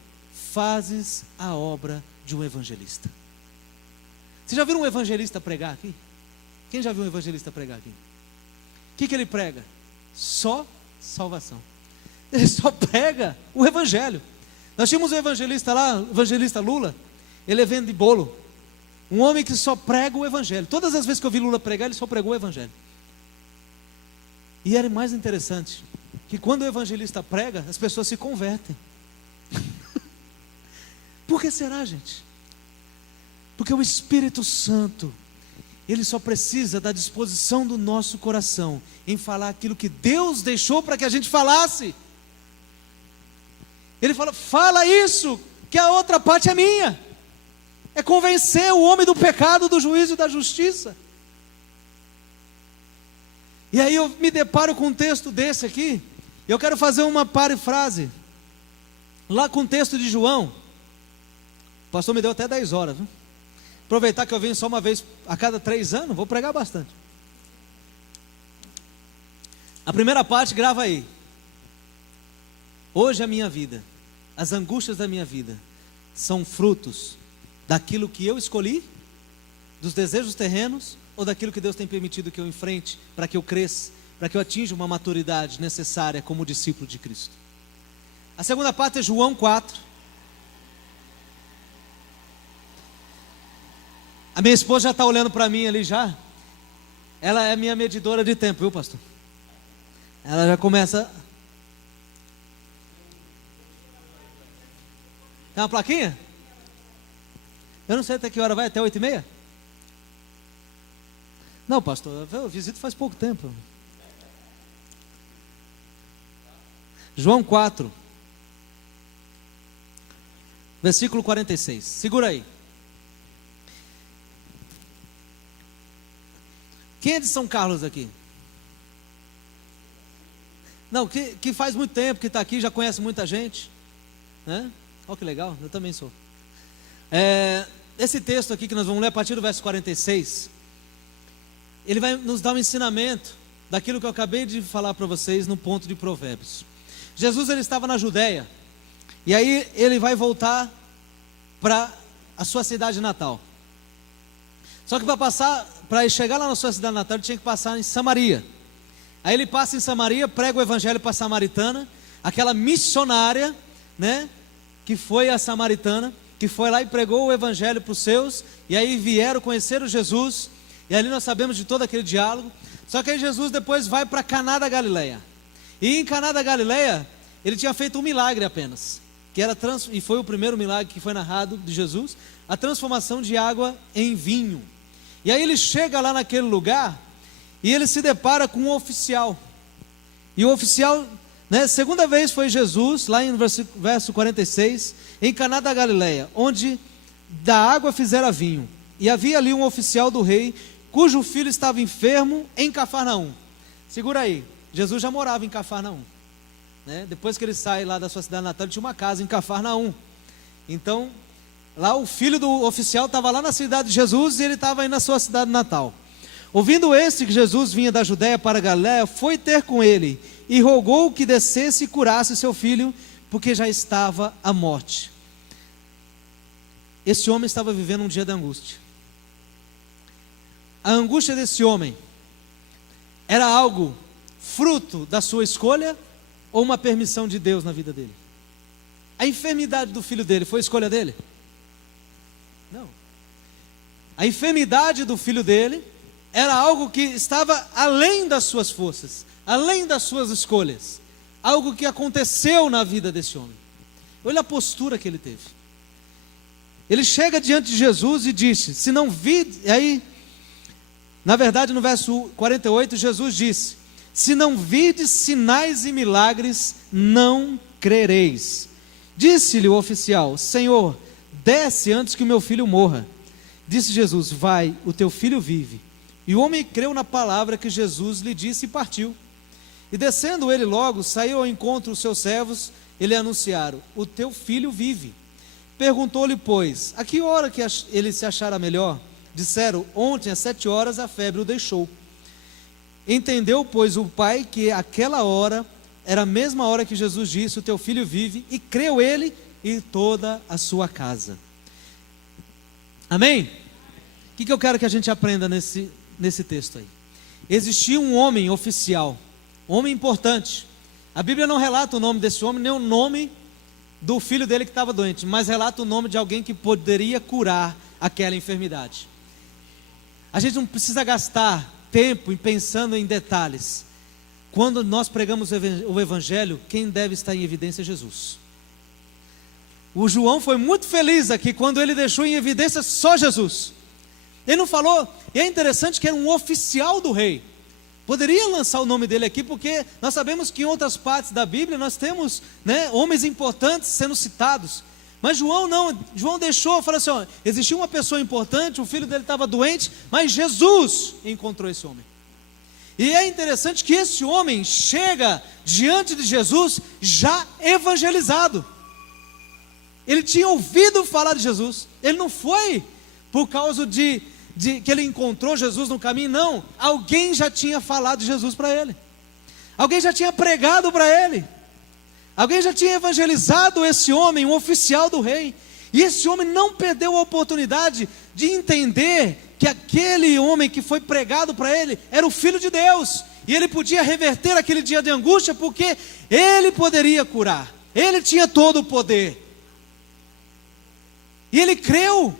fazes a obra de um evangelista. Você já viu um evangelista pregar aqui? Quem já viu um evangelista pregar aqui? O que ele prega? Só salvação. Ele só prega o evangelho. Nós tínhamos um evangelista lá, o evangelista Lula. Ele vende bolo. Um homem que só prega o evangelho. Todas as vezes que eu vi Lula pregar, ele só pregou o evangelho. E era mais interessante que quando o evangelista prega, as pessoas se convertem. Por que será, gente? Porque o Espírito Santo, ele só precisa da disposição do nosso coração em falar aquilo que Deus deixou para que a gente falasse. Ele fala: fala isso, que a outra parte é minha. É convencer o homem do pecado, do juízo e da justiça. E aí eu me deparo com um texto desse aqui. Eu quero fazer uma parafrase lá com o texto de João. O pastor me deu até 10 horas, viu? Aproveitar que eu venho só uma vez a cada 3 anos, vou pregar bastante. A primeira parte, grava aí. Hoje a minha vida, as angústias da minha vida, são frutos daquilo que eu escolhi, dos desejos terrenos, ou daquilo que Deus tem permitido que eu enfrente, para que eu cresça, para que eu atinja uma maturidade necessária como discípulo de Cristo. A segunda parte é João 4. A minha esposa já está olhando para mim ali já. Ela é minha medidora de tempo, viu, pastor? Ela já começa... Tem uma plaquinha? Eu não sei até que hora vai, até 8h30? Não, pastor, eu visito faz pouco tempo. João 4, versículo 46. Segura aí. Quem é de São Carlos aqui? Não, que faz muito tempo que está aqui, já conhece muita gente, né? Olha que legal, eu também sou. Esse texto aqui que nós vamos ler a partir do verso 46, ele vai nos dar um ensinamento daquilo que eu acabei de falar para vocês no ponto de Provérbios. Jesus, ele estava na Judéia, e aí ele vai voltar para a sua cidade natal. Só que para chegar lá na sua cidade natal, ele tinha que passar em Samaria. Aí ele passa em Samaria, prega o evangelho para a samaritana, aquela missionária, né, que foi a samaritana, que foi lá e pregou o evangelho para os seus, e aí vieram conhecer o Jesus, e ali nós sabemos de todo aquele diálogo. Só que aí Jesus depois vai para Caná da Galileia, e em Caná da Galileia, ele tinha feito um milagre apenas, e foi o primeiro milagre que foi narrado de Jesus, a transformação de água em vinho. E aí ele chega lá naquele lugar, e ele se depara com um oficial, e o oficial, né, segunda vez foi Jesus, lá em verso 46, em Caná da Galileia, onde da água fizera vinho, e havia ali um oficial do rei, cujo filho estava enfermo em Cafarnaum. Segura aí, Jesus já morava em Cafarnaum, né? Depois que ele sai lá da sua cidade natal, ele tinha uma casa em Cafarnaum. Então, lá o filho do oficial estava lá na cidade de Jesus, e ele estava aí na sua cidade natal. Ouvindo que Jesus vinha da Judéia para a Galiléia, foi ter com ele, e rogou que descesse e curasse seu filho, porque já estava à morte. Esse homem estava vivendo um dia de angústia. A angústia desse homem era algo fruto da sua escolha ou uma permissão de Deus na vida dele? A enfermidade do filho dele foi escolha dele? Não. A enfermidade do filho dele era algo que estava além das suas forças, além das suas escolhas, algo que aconteceu na vida desse homem. Olha a postura que ele teve. Ele chega diante de Jesus e disse, se não vi, aí, na verdade no verso 48, Jesus disse, se não vides sinais e milagres, não crereis. Disse-lhe o oficial, Senhor, desce antes que o meu filho morra. Disse Jesus, vai, o teu filho vive. E o homem creu na palavra que Jesus lhe disse e partiu. E descendo ele logo, saiu ao encontro dos seus servos, e lhe anunciaram, o teu filho vive. Perguntou-lhe, pois, a que hora que ele se achara melhor? Disseram, ontem às 7 horas a febre o deixou. Entendeu, pois, o pai que aquela hora era a mesma hora que Jesus disse, o teu filho vive, e creu ele e toda a sua casa. Amém? O que eu quero que a gente aprenda nesse texto aí? Existia um homem oficial, homem importante. A Bíblia não relata o nome desse homem, nem o nome do filho dele que estava doente, mas relata o nome de alguém que poderia curar aquela enfermidade. A gente não precisa gastar tempo pensando em detalhes. Quando nós pregamos o evangelho, quem deve estar em evidência é Jesus. O João foi muito feliz aqui quando ele deixou em evidência só Jesus. Ele não falou, e é interessante que era um oficial do rei. Poderia lançar o nome dele aqui, porque nós sabemos que em outras partes da Bíblia nós temos, né, homens importantes sendo citados. Mas João não, João deixou, falou assim, ó, existia uma pessoa importante, o filho dele estava doente, mas Jesus encontrou esse homem. E é interessante que esse homem chega diante de Jesus já evangelizado. Ele tinha ouvido falar de Jesus. Ele não foi por causa de que ele encontrou Jesus no caminho, não. Alguém já tinha falado de Jesus para ele. Alguém já tinha pregado para ele. Alguém já tinha evangelizado esse homem, um oficial do rei. E esse homem não perdeu a oportunidade de entender que aquele homem que foi pregado para ele era o Filho de Deus. E ele podia reverter aquele dia de angústia, porque ele poderia curar. Ele tinha todo o poder. E ele creu.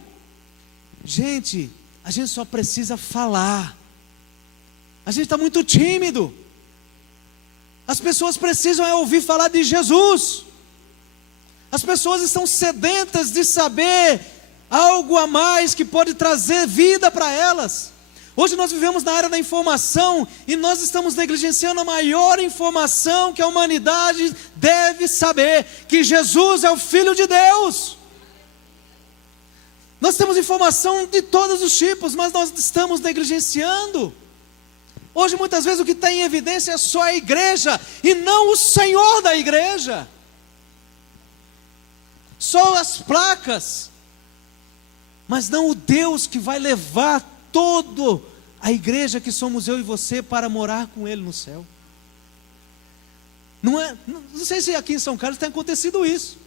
Gente, a gente só precisa falar. A gente está muito tímido. As pessoas precisam ouvir falar de Jesus. As pessoas estão sedentas de saber algo a mais que pode trazer vida para elas. Hoje nós vivemos na área da informação e nós estamos negligenciando a maior informação que a humanidade deve saber, que Jesus é o Filho de Deus. Nós temos informação de todos os tipos, mas nós estamos negligenciando. Hoje muitas vezes o que está em evidência é só a igreja e não o Senhor da igreja. Só as placas, mas não o Deus que vai levar toda a igreja que somos eu e você para morar com Ele no céu. Não sei se aqui em São Carlos tem acontecido isso,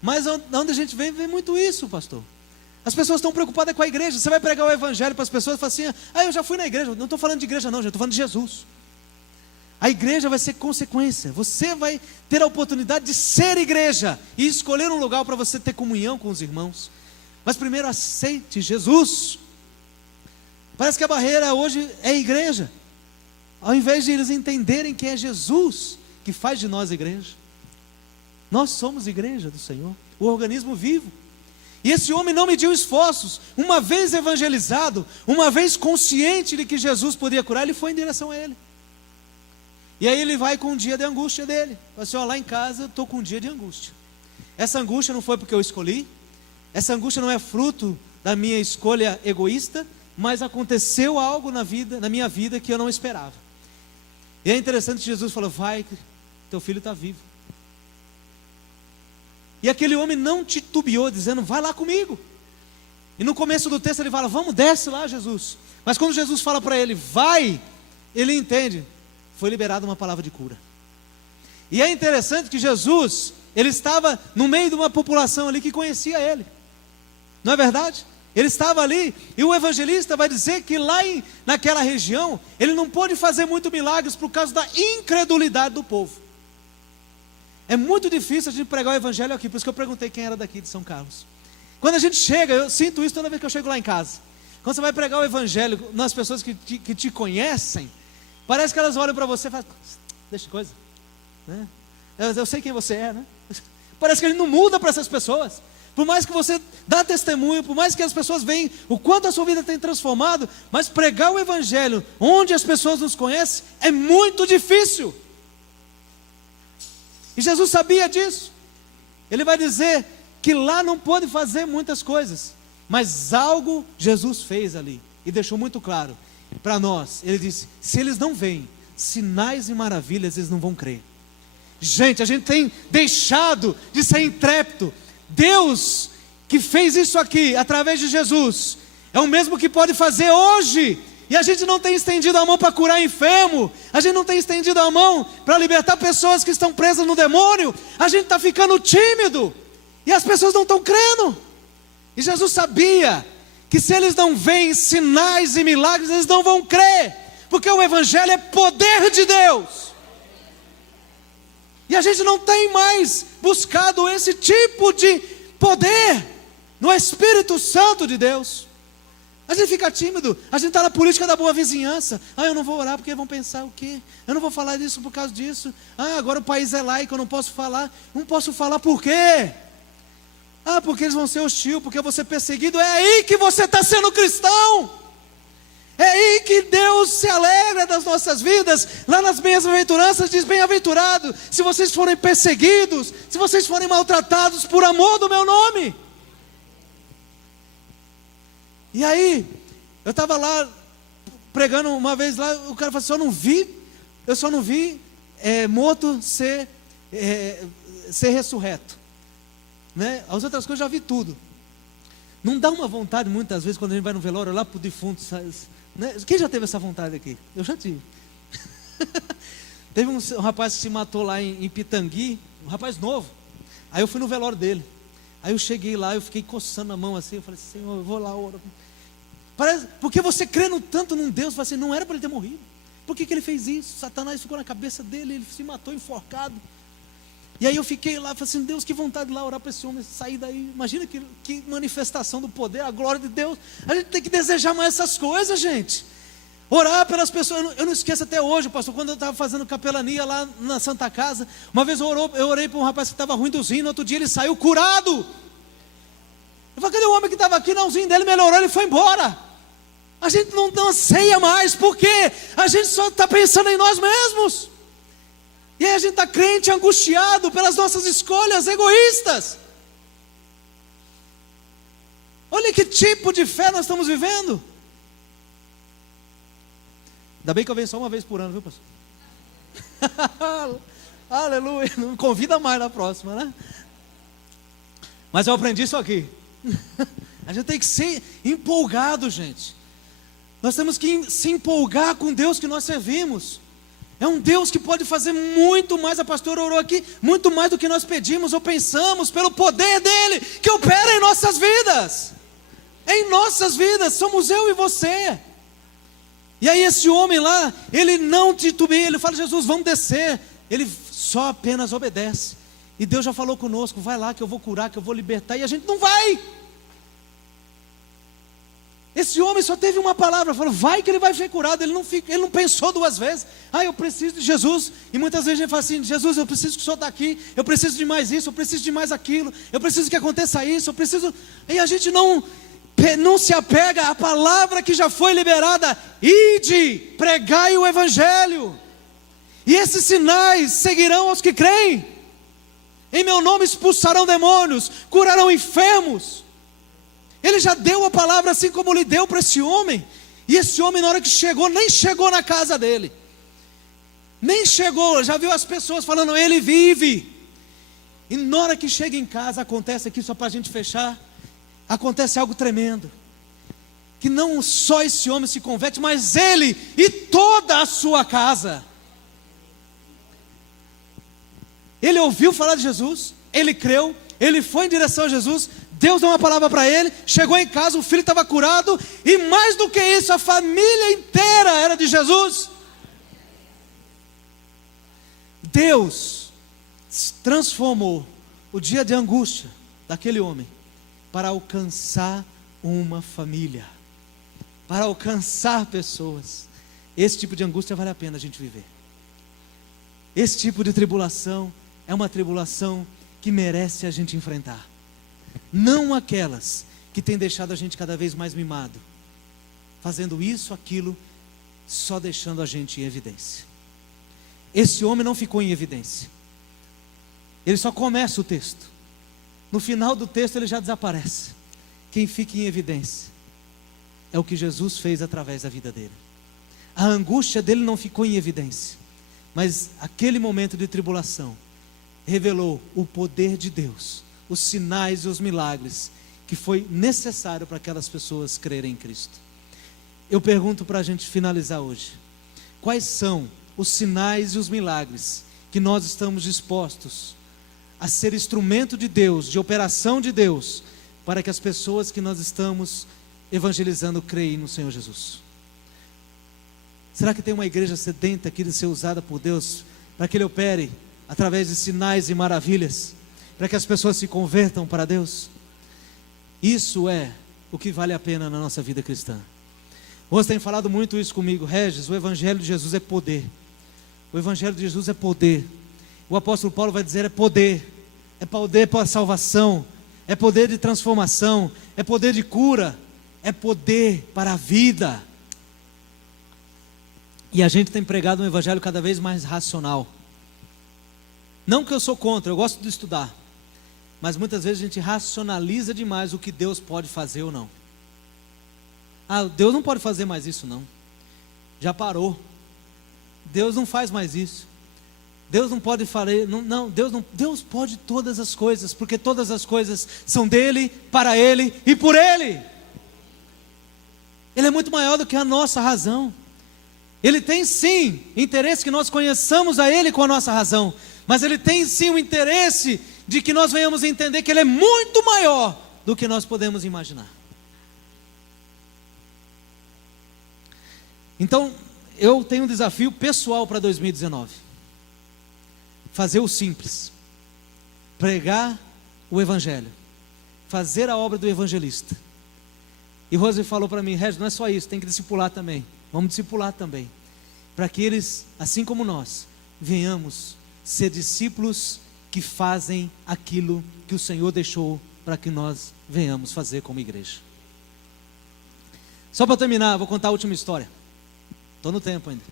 mas onde a gente vem muito isso, pastor. As pessoas estão preocupadas com a igreja. Você vai pregar o evangelho para as pessoas e fala assim: eu já fui na igreja. Não estou falando de igreja não, já estou falando de Jesus. A igreja vai ser consequência. Você vai ter a oportunidade de ser igreja e escolher um lugar para você ter comunhão com os irmãos. Mas primeiro aceite Jesus. Parece que a barreira hoje é a igreja. Ao invés de eles entenderem que é Jesus que faz de nós igreja. Nós somos igreja do Senhor, o organismo vivo. E esse homem não mediu esforços. Uma vez evangelizado, uma vez consciente de que Jesus podia curar, ele foi em direção a ele. E aí ele vai com um dia de angústia dele. Fala assim: lá em casa eu estou com um dia de angústia. Essa angústia não foi porque eu escolhi. Essa angústia não é fruto da minha escolha egoísta, mas aconteceu algo na minha vida que eu não esperava. E é interessante que Jesus falou: vai, teu filho está vivo. E aquele homem não titubeou, dizendo: vai lá comigo. E no começo do texto ele fala: vamos, desce lá, Jesus. Mas quando Jesus fala para ele: vai, ele entende, foi liberada uma palavra de cura. E é interessante que Jesus, ele estava no meio de uma população ali que conhecia ele. Não é verdade? Ele estava ali, e o evangelista vai dizer que lá naquela região, ele não pôde fazer muito milagres por causa da incredulidade do povo. É muito difícil a gente pregar o evangelho aqui, por isso que eu perguntei quem era daqui de São Carlos. Quando a gente chega, eu sinto isso toda vez que eu chego lá em casa. Quando você vai pregar o evangelho nas pessoas que te conhecem, parece que elas olham para você e falam: deixa coisa, né? Eu sei quem você é, né? Parece que ele não muda para essas pessoas. Por mais que você dá testemunho, por mais que as pessoas veem o quanto a sua vida tem transformado, mas pregar o evangelho onde as pessoas nos conhecem é muito difícil. E Jesus sabia disso. Ele vai dizer que lá não pôde fazer muitas coisas, mas algo Jesus fez ali, e deixou muito claro para nós. Ele disse: se eles não veem sinais e maravilhas, eles não vão crer. Gente, a gente tem deixado de ser intrépido. Deus que fez isso aqui através de Jesus é o mesmo que pode fazer hoje. E a gente não tem estendido a mão para curar enfermo. A gente não tem estendido a mão para libertar pessoas que estão presas no demônio. A gente está ficando tímido. E as pessoas não estão crendo. E Jesus sabia que se eles não veem sinais e milagres, eles não vão crer. Porque o evangelho é poder de Deus. E a gente não tem mais buscado esse tipo de poder no Espírito Santo de Deus. A gente fica tímido, a gente está na política da boa vizinhança. Eu não vou orar porque vão pensar o quê? Eu não vou falar disso por causa disso. Agora o país é laico, eu não posso falar. Não posso falar por quê? Porque eles vão ser hostil, porque eu vou ser perseguido. É aí que você está sendo cristão. É aí que Deus se alegra das nossas vidas. Lá nas bem-aventuranças diz: bem-aventurado se vocês forem perseguidos, se vocês forem maltratados por amor do meu nome. E aí, eu estava lá pregando uma vez lá, o cara falou assim: eu só não vi morto ser ressurreto, né? As outras coisas eu já vi tudo. Não dá uma vontade muitas vezes quando a gente vai no velório lá para o defunto, né? Quem já teve essa vontade aqui? Eu já tive. Teve um rapaz que se matou lá em Pitangui, um rapaz novo. Aí eu fui no velório dele. Aí eu cheguei lá, eu fiquei coçando a mão assim, eu falei: Senhor, eu vou lá orar. Porque você crendo tanto num Deus, você não era para ele ter morrido. Por que ele fez isso? Satanás ficou na cabeça dele, ele se matou enforcado. E aí eu fiquei lá, falei assim: Deus, que vontade de lá orar para esse homem sair daí. Imagina que manifestação do poder, a glória de Deus. A gente tem que desejar mais essas coisas, gente. Orar pelas pessoas. Eu não esqueço até hoje, pastor, quando eu estava fazendo capelania lá na Santa Casa, uma vez eu orei para um rapaz que estava ruim do rim, no outro dia ele saiu curado. Eu falei: cadê o homem que estava aqui? Não, o rim dele melhorou, ele foi embora. A gente não anseia mais, porque a gente só está pensando em nós mesmos. E aí a gente está crente, angustiado pelas nossas escolhas egoístas. Olha que tipo de fé nós estamos vivendo. Ainda bem que eu venho só uma vez por ano, viu, pastor? Aleluia, não me convida mais na próxima, né? Mas eu aprendi isso aqui. A gente tem que ser empolgado, gente. Nós temos que se empolgar com Deus que nós servimos. É um Deus que pode fazer muito mais, a pastora orou aqui, muito mais do que nós pedimos ou pensamos, pelo poder dEle, que opera em nossas vidas. Em nossas vidas, somos eu e você. E aí esse homem lá, ele não titubeia, ele fala: Jesus, vamos descer. Ele só apenas obedece. E Deus já falou conosco: vai lá que eu vou curar, que eu vou libertar. E a gente não vai. Esse homem só teve uma palavra, falou: vai que ele vai ser curado. Ele não pensou duas vezes. Eu preciso de Jesus. E muitas vezes a gente fala assim: Jesus, eu preciso que o Senhor está aqui. Eu preciso de mais isso, eu preciso de mais aquilo. Eu preciso que aconteça isso, eu preciso... E a gente não se apega à palavra que já foi liberada: ide, pregai o Evangelho, e esses sinais seguirão aos que creem. Em meu nome expulsarão demônios, curarão enfermos. Ele já deu a palavra assim como lhe deu para esse homem. E esse homem, na hora que chegou, nem chegou na casa dele, nem chegou, já viu as pessoas falando: ele vive. E na hora que chega em casa, acontece aqui, só para a gente fechar, acontece algo tremendo, que não só esse homem se converte, mas ele e toda a sua casa. Ele ouviu falar de Jesus, ele creu, ele foi em direção a Jesus, Deus deu uma palavra para ele, chegou em casa, o filho estava curado, e mais do que isso, a família inteira era de Jesus. Deus transformou o dia de angústia daquele homem para alcançar uma família, para alcançar pessoas. Esse tipo de angústia vale a pena a gente viver. Esse tipo de tribulação é uma tribulação que merece a gente enfrentar. Não aquelas que têm deixado a gente cada vez mais mimado, fazendo isso, aquilo, só deixando a gente em evidência. Esse homem não ficou em evidência. Ele só começa o texto. No final do texto ele já desaparece. Quem fica em evidência é o que Jesus fez através da vida dele. A angústia dele não ficou em evidência, mas aquele momento de tribulação revelou o poder de Deus, os sinais e os milagres que foi necessário para aquelas pessoas crerem em Cristo. Eu pergunto para a gente finalizar hoje: quais são os sinais e os milagres que nós estamos dispostos a ser instrumento de Deus, de operação de Deus, para que as pessoas que nós estamos evangelizando creem no Senhor Jesus? Será que tem uma igreja sedenta aqui de ser usada por Deus para que Ele opere através de sinais e maravilhas, para que as pessoas se convertam para Deus? Isso é o que vale a pena na nossa vida cristã. Você tem falado muito isso comigo: Regis, o Evangelho de Jesus é poder. O Evangelho de Jesus é poder. O apóstolo Paulo vai dizer: é poder para a salvação, é poder de transformação, é poder de cura, é poder para a vida. E a gente tem pregado um evangelho cada vez mais racional. Não que eu sou contra, eu gosto de estudar, mas muitas vezes a gente racionaliza demais o que Deus pode fazer ou não. Deus não pode fazer mais isso não, já parou. Deus não faz mais isso. Deus não pode fazer, Deus pode todas as coisas, porque todas as coisas são dele, para ele e por ele. Ele é muito maior do que a nossa razão. Ele tem sim interesse que nós conheçamos a Ele com a nossa razão, mas Ele tem sim o interesse de que nós venhamos a entender que Ele é muito maior do que nós podemos imaginar. Então, eu tenho um desafio pessoal para 2019. Fazer o simples. Pregar o Evangelho. Fazer a obra do evangelista. E Rose falou para mim: Regis, não é só isso, tem que discipular também. Vamos discipular também, para que eles, assim como nós, venhamos ser discípulos que fazem aquilo que o Senhor deixou para que nós venhamos fazer como igreja. Só para terminar, vou contar a última história. Estou no tempo ainda.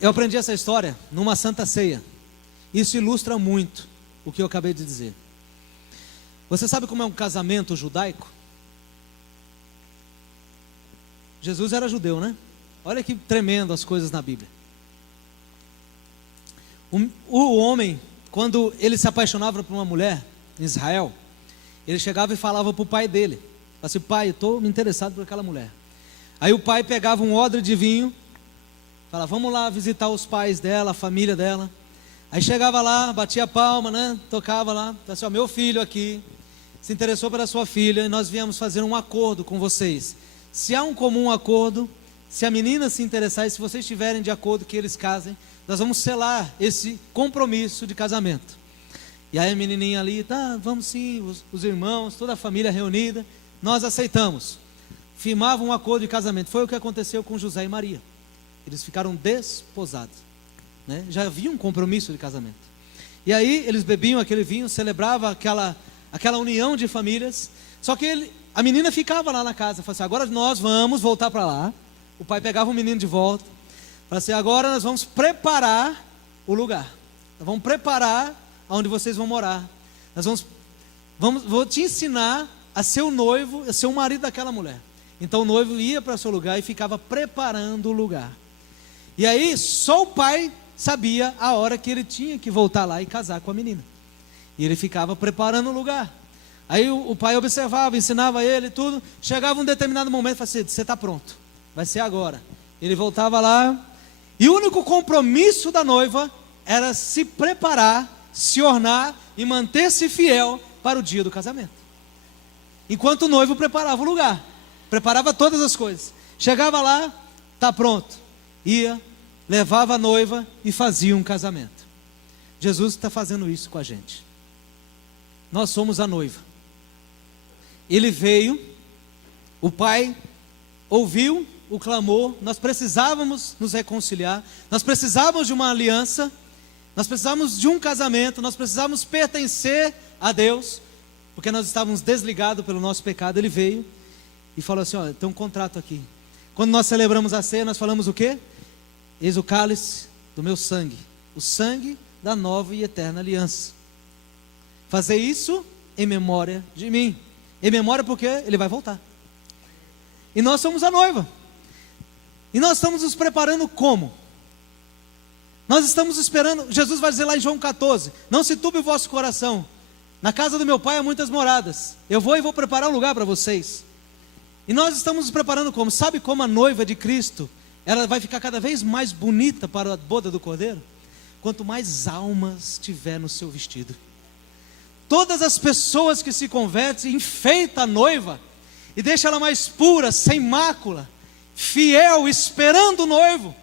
Eu aprendi essa história numa Santa Ceia. Isso ilustra muito o que eu acabei de dizer. Você sabe como é um casamento judaico? Jesus era judeu, né? Olha que tremendo as coisas na Bíblia. O homem, quando ele se apaixonava por uma mulher em Israel, ele chegava e falava para o pai dele, assim: pai, eu estou me interessado por aquela mulher. Aí o pai pegava um odre de vinho, falava: vamos lá visitar os pais dela, a família dela. Aí chegava lá, batia a palma, né? Tocava lá, falava assim: ó, meu filho aqui se interessou pela sua filha e nós viemos fazer um acordo com vocês. Se há um comum acordo, se a menina se interessar e se vocês estiverem de acordo que eles casem, nós vamos selar esse compromisso de casamento. E aí a menininha ali, tá, vamos sim, os irmãos, toda a família reunida, nós aceitamos. Firmavam um acordo de casamento. Foi o que aconteceu com José e Maria. Eles ficaram desposados, né? Já havia um compromisso de casamento. E aí eles bebiam aquele vinho, celebrava aquela união de famílias. Só que a menina ficava lá na casa, falava assim: agora nós vamos voltar para lá. O pai pegava o menino de volta, falava assim: agora nós vamos preparar o lugar. Nós vamos preparar onde vocês vão morar. Vou te ensinar a ser o noivo, a ser o marido daquela mulher. Então o noivo ia para seu lugar e ficava preparando o lugar. E aí só o pai sabia a hora que ele tinha que voltar lá e casar com a menina. E ele ficava preparando o lugar. Aí o pai observava, ensinava ele tudo. Chegava um determinado momento e falava assim: você está pronto, vai ser agora. Ele voltava lá. E o único compromisso da noiva era se preparar, se ornar e manter-se fiel para o dia do casamento. Enquanto o noivo preparava o lugar, preparava todas as coisas. Chegava lá, está pronto. Ia, levava a noiva e fazia um casamento. Jesus está fazendo isso com a gente. Nós somos a noiva. Ele veio, o pai ouviu o clamor, nós precisávamos nos reconciliar, nós precisávamos de uma aliança, nós precisávamos de um casamento, nós precisávamos pertencer a Deus, porque nós estávamos desligados pelo nosso pecado. Ele veio e falou assim: olha, tem um contrato aqui. Quando nós celebramos a ceia, nós falamos o quê? Eis o cálice do meu sangue, o sangue da nova e eterna aliança. Fazer isso em memória de mim. Em memória porque ele vai voltar. E nós somos a noiva. E nós estamos nos preparando como? Nós estamos esperando. Jesus vai dizer lá em João 14: não se turbe o vosso coração. Na casa do meu pai há muitas moradas. Eu vou e vou preparar um lugar para vocês. E nós estamos nos preparando como? Sabe como a noiva de Cristo, ela vai ficar cada vez mais bonita para a boda do Cordeiro? Quanto mais almas tiver no seu vestido. Todas as pessoas que se convertem enfeitam a noiva e deixam ela mais pura, sem mácula, fiel, esperando o noivo.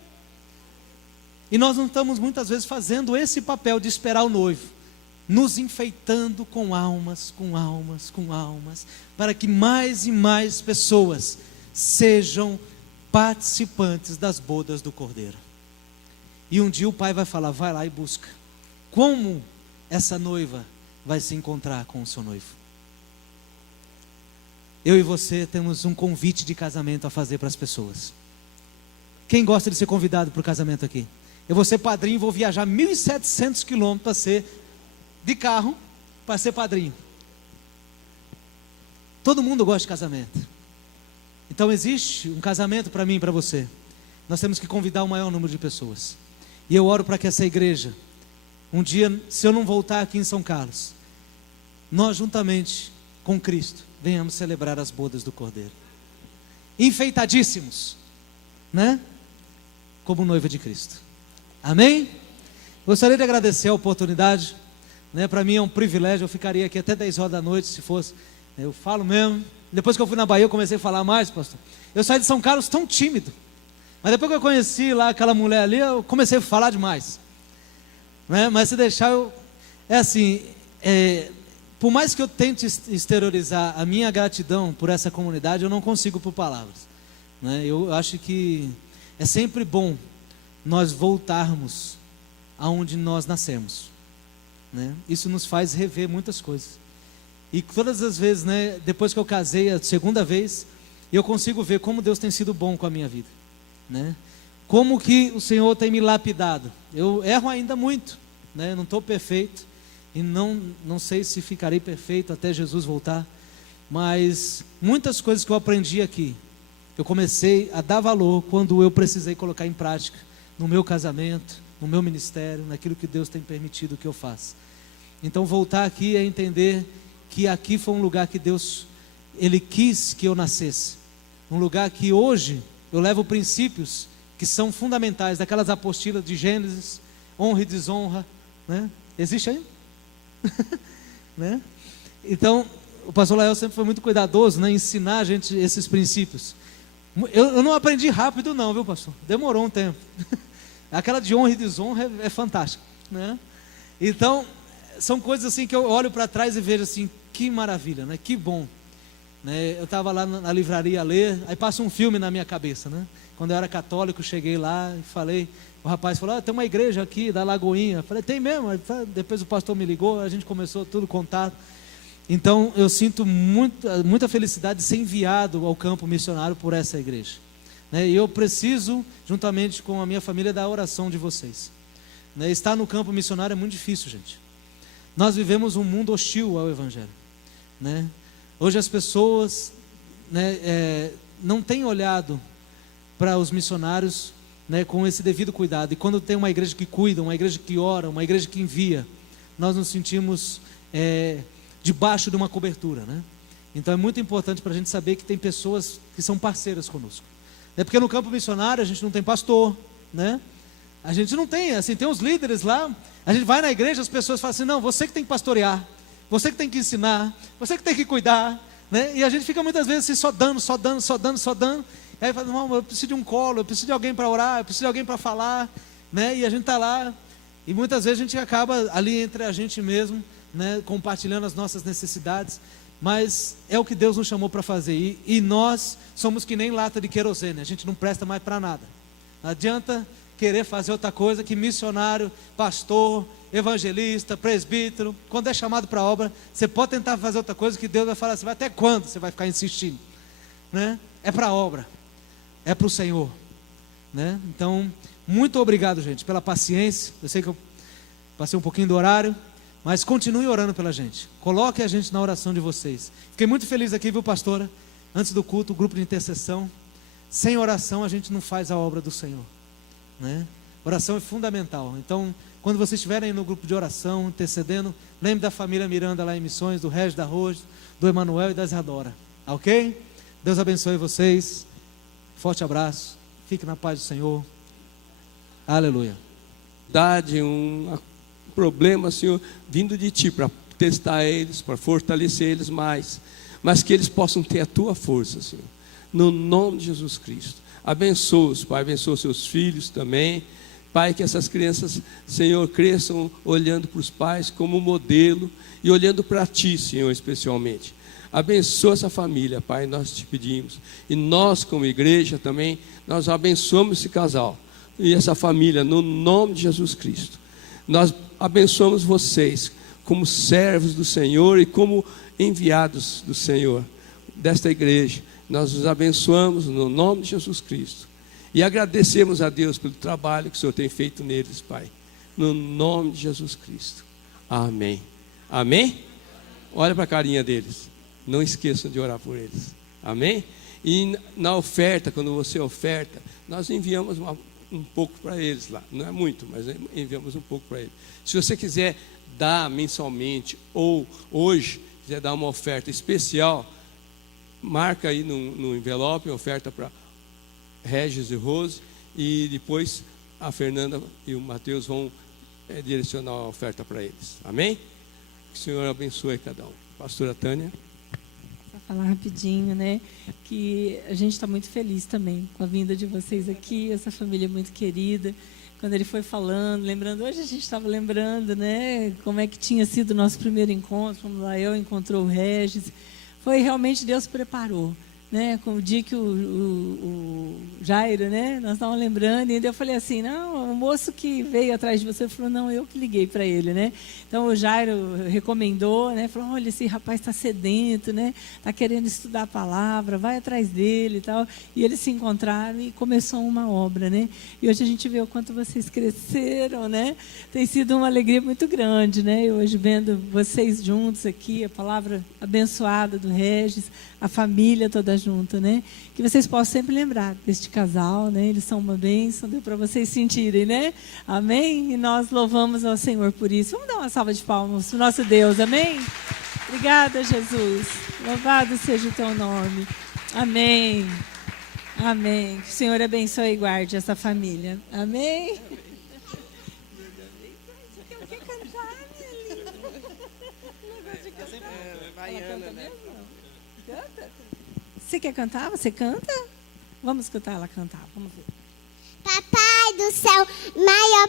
E nós não estamos muitas vezes fazendo esse papel de esperar o noivo, nos enfeitando com almas, para que mais e mais pessoas sejam participantes das bodas do Cordeiro. E um dia o pai vai falar: vai lá e busca. Como essa noiva vai se encontrar com o seu noivo? Eu e você temos um convite de casamento a fazer para as pessoas. Quem gosta de ser convidado para o casamento aqui? Eu vou ser padrinho, vou viajar 1.700 quilômetros para ser de carro, para ser padrinho. Todo mundo gosta de casamento. Então existe um casamento para mim e para você. Nós temos que convidar o maior número de pessoas. E eu oro para que essa igreja, um dia, se eu não voltar aqui em São Carlos, nós juntamente com Cristo venhamos celebrar as bodas do Cordeiro, enfeitadíssimos, né? Como noiva de Cristo. Amém? Gostaria de agradecer a oportunidade, né? Para mim é um privilégio. Eu ficaria aqui até 10 horas da noite se fosse. Eu falo mesmo. Depois que eu fui na Bahia eu comecei a falar mais, pastor. Eu saí de São Carlos tão tímido, mas depois que eu conheci lá aquela mulher ali, eu comecei a falar demais, né? Mas se deixar é assim, por mais que eu tente exteriorizar a minha gratidão por essa comunidade, eu não consigo por palavras, né? Eu acho que é sempre bom nós voltarmos aonde nós nascemos, né? Isso nos faz rever muitas coisas. E todas as vezes, né, depois que eu casei a segunda vez, e eu consigo ver como Deus tem sido bom com a minha vida, né? Como que o Senhor tem me lapidado. Eu erro ainda muito, né? Não estou perfeito, e não sei se ficarei perfeito até Jesus voltar, mas muitas coisas que eu aprendi aqui, eu comecei a dar valor quando eu precisei colocar em prática, no meu casamento, no meu ministério, naquilo que Deus tem permitido que eu faça. Então voltar aqui é entender que aqui foi um lugar que Deus, Ele quis que eu nascesse, um lugar que hoje eu levo princípios que são fundamentais, daquelas apostilas de Gênesis, honra e desonra, né? Existe ainda? Né? Então, o pastor Lael sempre foi muito cuidadoso, né, em ensinar a gente esses princípios. Eu não aprendi rápido não, viu, pastor? Demorou um tempo. Aquela de honra e desonra é fantástica, né? Então, são coisas assim que eu olho para trás e vejo assim, que maravilha, né? Que bom, né? Eu estava lá na livraria a ler, aí passa um filme na minha cabeça, né? Quando eu era católico, cheguei lá e falei, o rapaz falou, tem uma igreja aqui da Lagoinha. Eu falei, tem mesmo? Depois o pastor me ligou, a gente começou tudo contato. Então eu sinto muita felicidade de ser enviado ao campo missionário por essa igreja, né? E eu preciso, juntamente com a minha família, da oração de vocês, né? Estar no campo missionário é muito difícil, gente. Nós vivemos um mundo hostil ao Evangelho, né? Hoje as pessoas, né, não têm olhado para os missionários, né, com esse devido cuidado. E quando tem uma igreja que cuida, uma igreja que ora, uma igreja que envia, nós nos sentimos debaixo de uma cobertura, né? Então é muito importante para a gente saber que tem pessoas que são parceiras conosco. É porque no campo missionário a gente não tem pastor, né? A gente não tem, assim, tem os líderes lá, a gente vai na igreja, as pessoas falam assim, não, você que tem que pastorear, você que tem que ensinar, você que tem que cuidar, né? E a gente fica muitas vezes assim, só dando. E aí fala, não, eu preciso de um colo, eu preciso de alguém para orar, eu preciso de alguém para falar, né? E a gente está lá, e muitas vezes a gente acaba ali entre a gente mesmo, né, compartilhando as nossas necessidades, mas é o que Deus nos chamou para fazer, e nós somos que nem lata de querosene, a gente não presta mais para nada. Não adianta querer fazer outra coisa que missionário, pastor, evangelista, presbítero, quando é chamado para a obra, você pode tentar fazer outra coisa que Deus vai falar assim, até quando você vai ficar insistindo, né? É para a obra, é para o Senhor, né? Então, muito obrigado, gente, pela paciência. Eu sei que eu passei um pouquinho do horário, mas continue orando pela gente, coloque a gente na oração de vocês. Fiquei muito feliz aqui, viu, pastora? Antes do culto, o grupo de intercessão. Sem oração a gente não faz a obra do Senhor, né? Oração é fundamental. Então, quando vocês estiverem no grupo de oração, intercedendo, lembre da família Miranda lá em Missões, do Regis, da Rose, do Emanuel e da Isadora, ok? Deus abençoe vocês, forte abraço, fique na paz do Senhor, aleluia. Um problema, Senhor, vindo de Ti, para testar eles, para fortalecer eles mais, mas que eles possam ter a Tua força, Senhor, no nome de Jesus Cristo. Abençoa-os, Pai, abençoa seus filhos também, Pai, que essas crianças, Senhor, cresçam olhando para os pais como modelo e olhando para Ti, Senhor, especialmente. Abençoa essa família, Pai, nós te pedimos. E nós, como igreja também, nós abençoamos esse casal e essa família, no nome de Jesus Cristo. Nós abençoamos vocês como servos do Senhor e como enviados do Senhor, desta igreja. Nós os abençoamos no nome de Jesus Cristo. E agradecemos a Deus pelo trabalho que o Senhor tem feito neles, Pai. No nome de Jesus Cristo. Amém. Amém? Olha para a carinha deles. Não esqueçam de orar por eles. Amém? E na oferta, quando você oferta, nós enviamos um pouco para eles lá. Não é muito, mas enviamos um pouco para eles. Se você quiser dar mensalmente ou hoje, quiser dar uma oferta especial, marca aí no envelope, oferta para Regis e Rose, e depois a Fernanda e o Mateus vão direcionar a oferta para eles. Amém? Que o Senhor abençoe cada um. Pastora Tânia. Para falar rapidinho, né? Que a gente está muito feliz também com a vinda de vocês aqui, essa família muito querida. Quando ele foi falando, lembrando, hoje a gente estava lembrando, né? Como é que tinha sido o nosso primeiro encontro, quando lá eu encontrou o Regis. Foi realmente Deus preparou, né, com o dia que o Jairo, né, nós estávamos lembrando, e ainda eu falei assim, não, o moço que veio atrás de você falou, não, eu que liguei para ele, né? Então o Jairo recomendou, né, falou, olha, esse rapaz está sedento, né, está querendo estudar a palavra, vai atrás dele e tal. E eles se encontraram e começou uma obra, né? E hoje a gente vê o quanto vocês cresceram, né? Tem sido uma alegria muito grande, né? E hoje vendo vocês juntos aqui, a palavra abençoada do Regis, a família toda junto, né? Que vocês possam sempre lembrar deste casal, né? Eles são uma bênção, deu para vocês sentirem, né? Amém? E nós louvamos ao Senhor por isso. Vamos dar uma salva de palmas para o nosso Deus, amém? Obrigada, Jesus. Louvado seja o teu nome. Amém. Amém. Que o Senhor abençoe e guarde essa família. Amém? Quer cantar, minha linda? Negócio de cantar. Ela canta mesmo? Canta? Você quer cantar? Você canta? Vamos escutar ela cantar. Vamos ver. Papai do céu, maior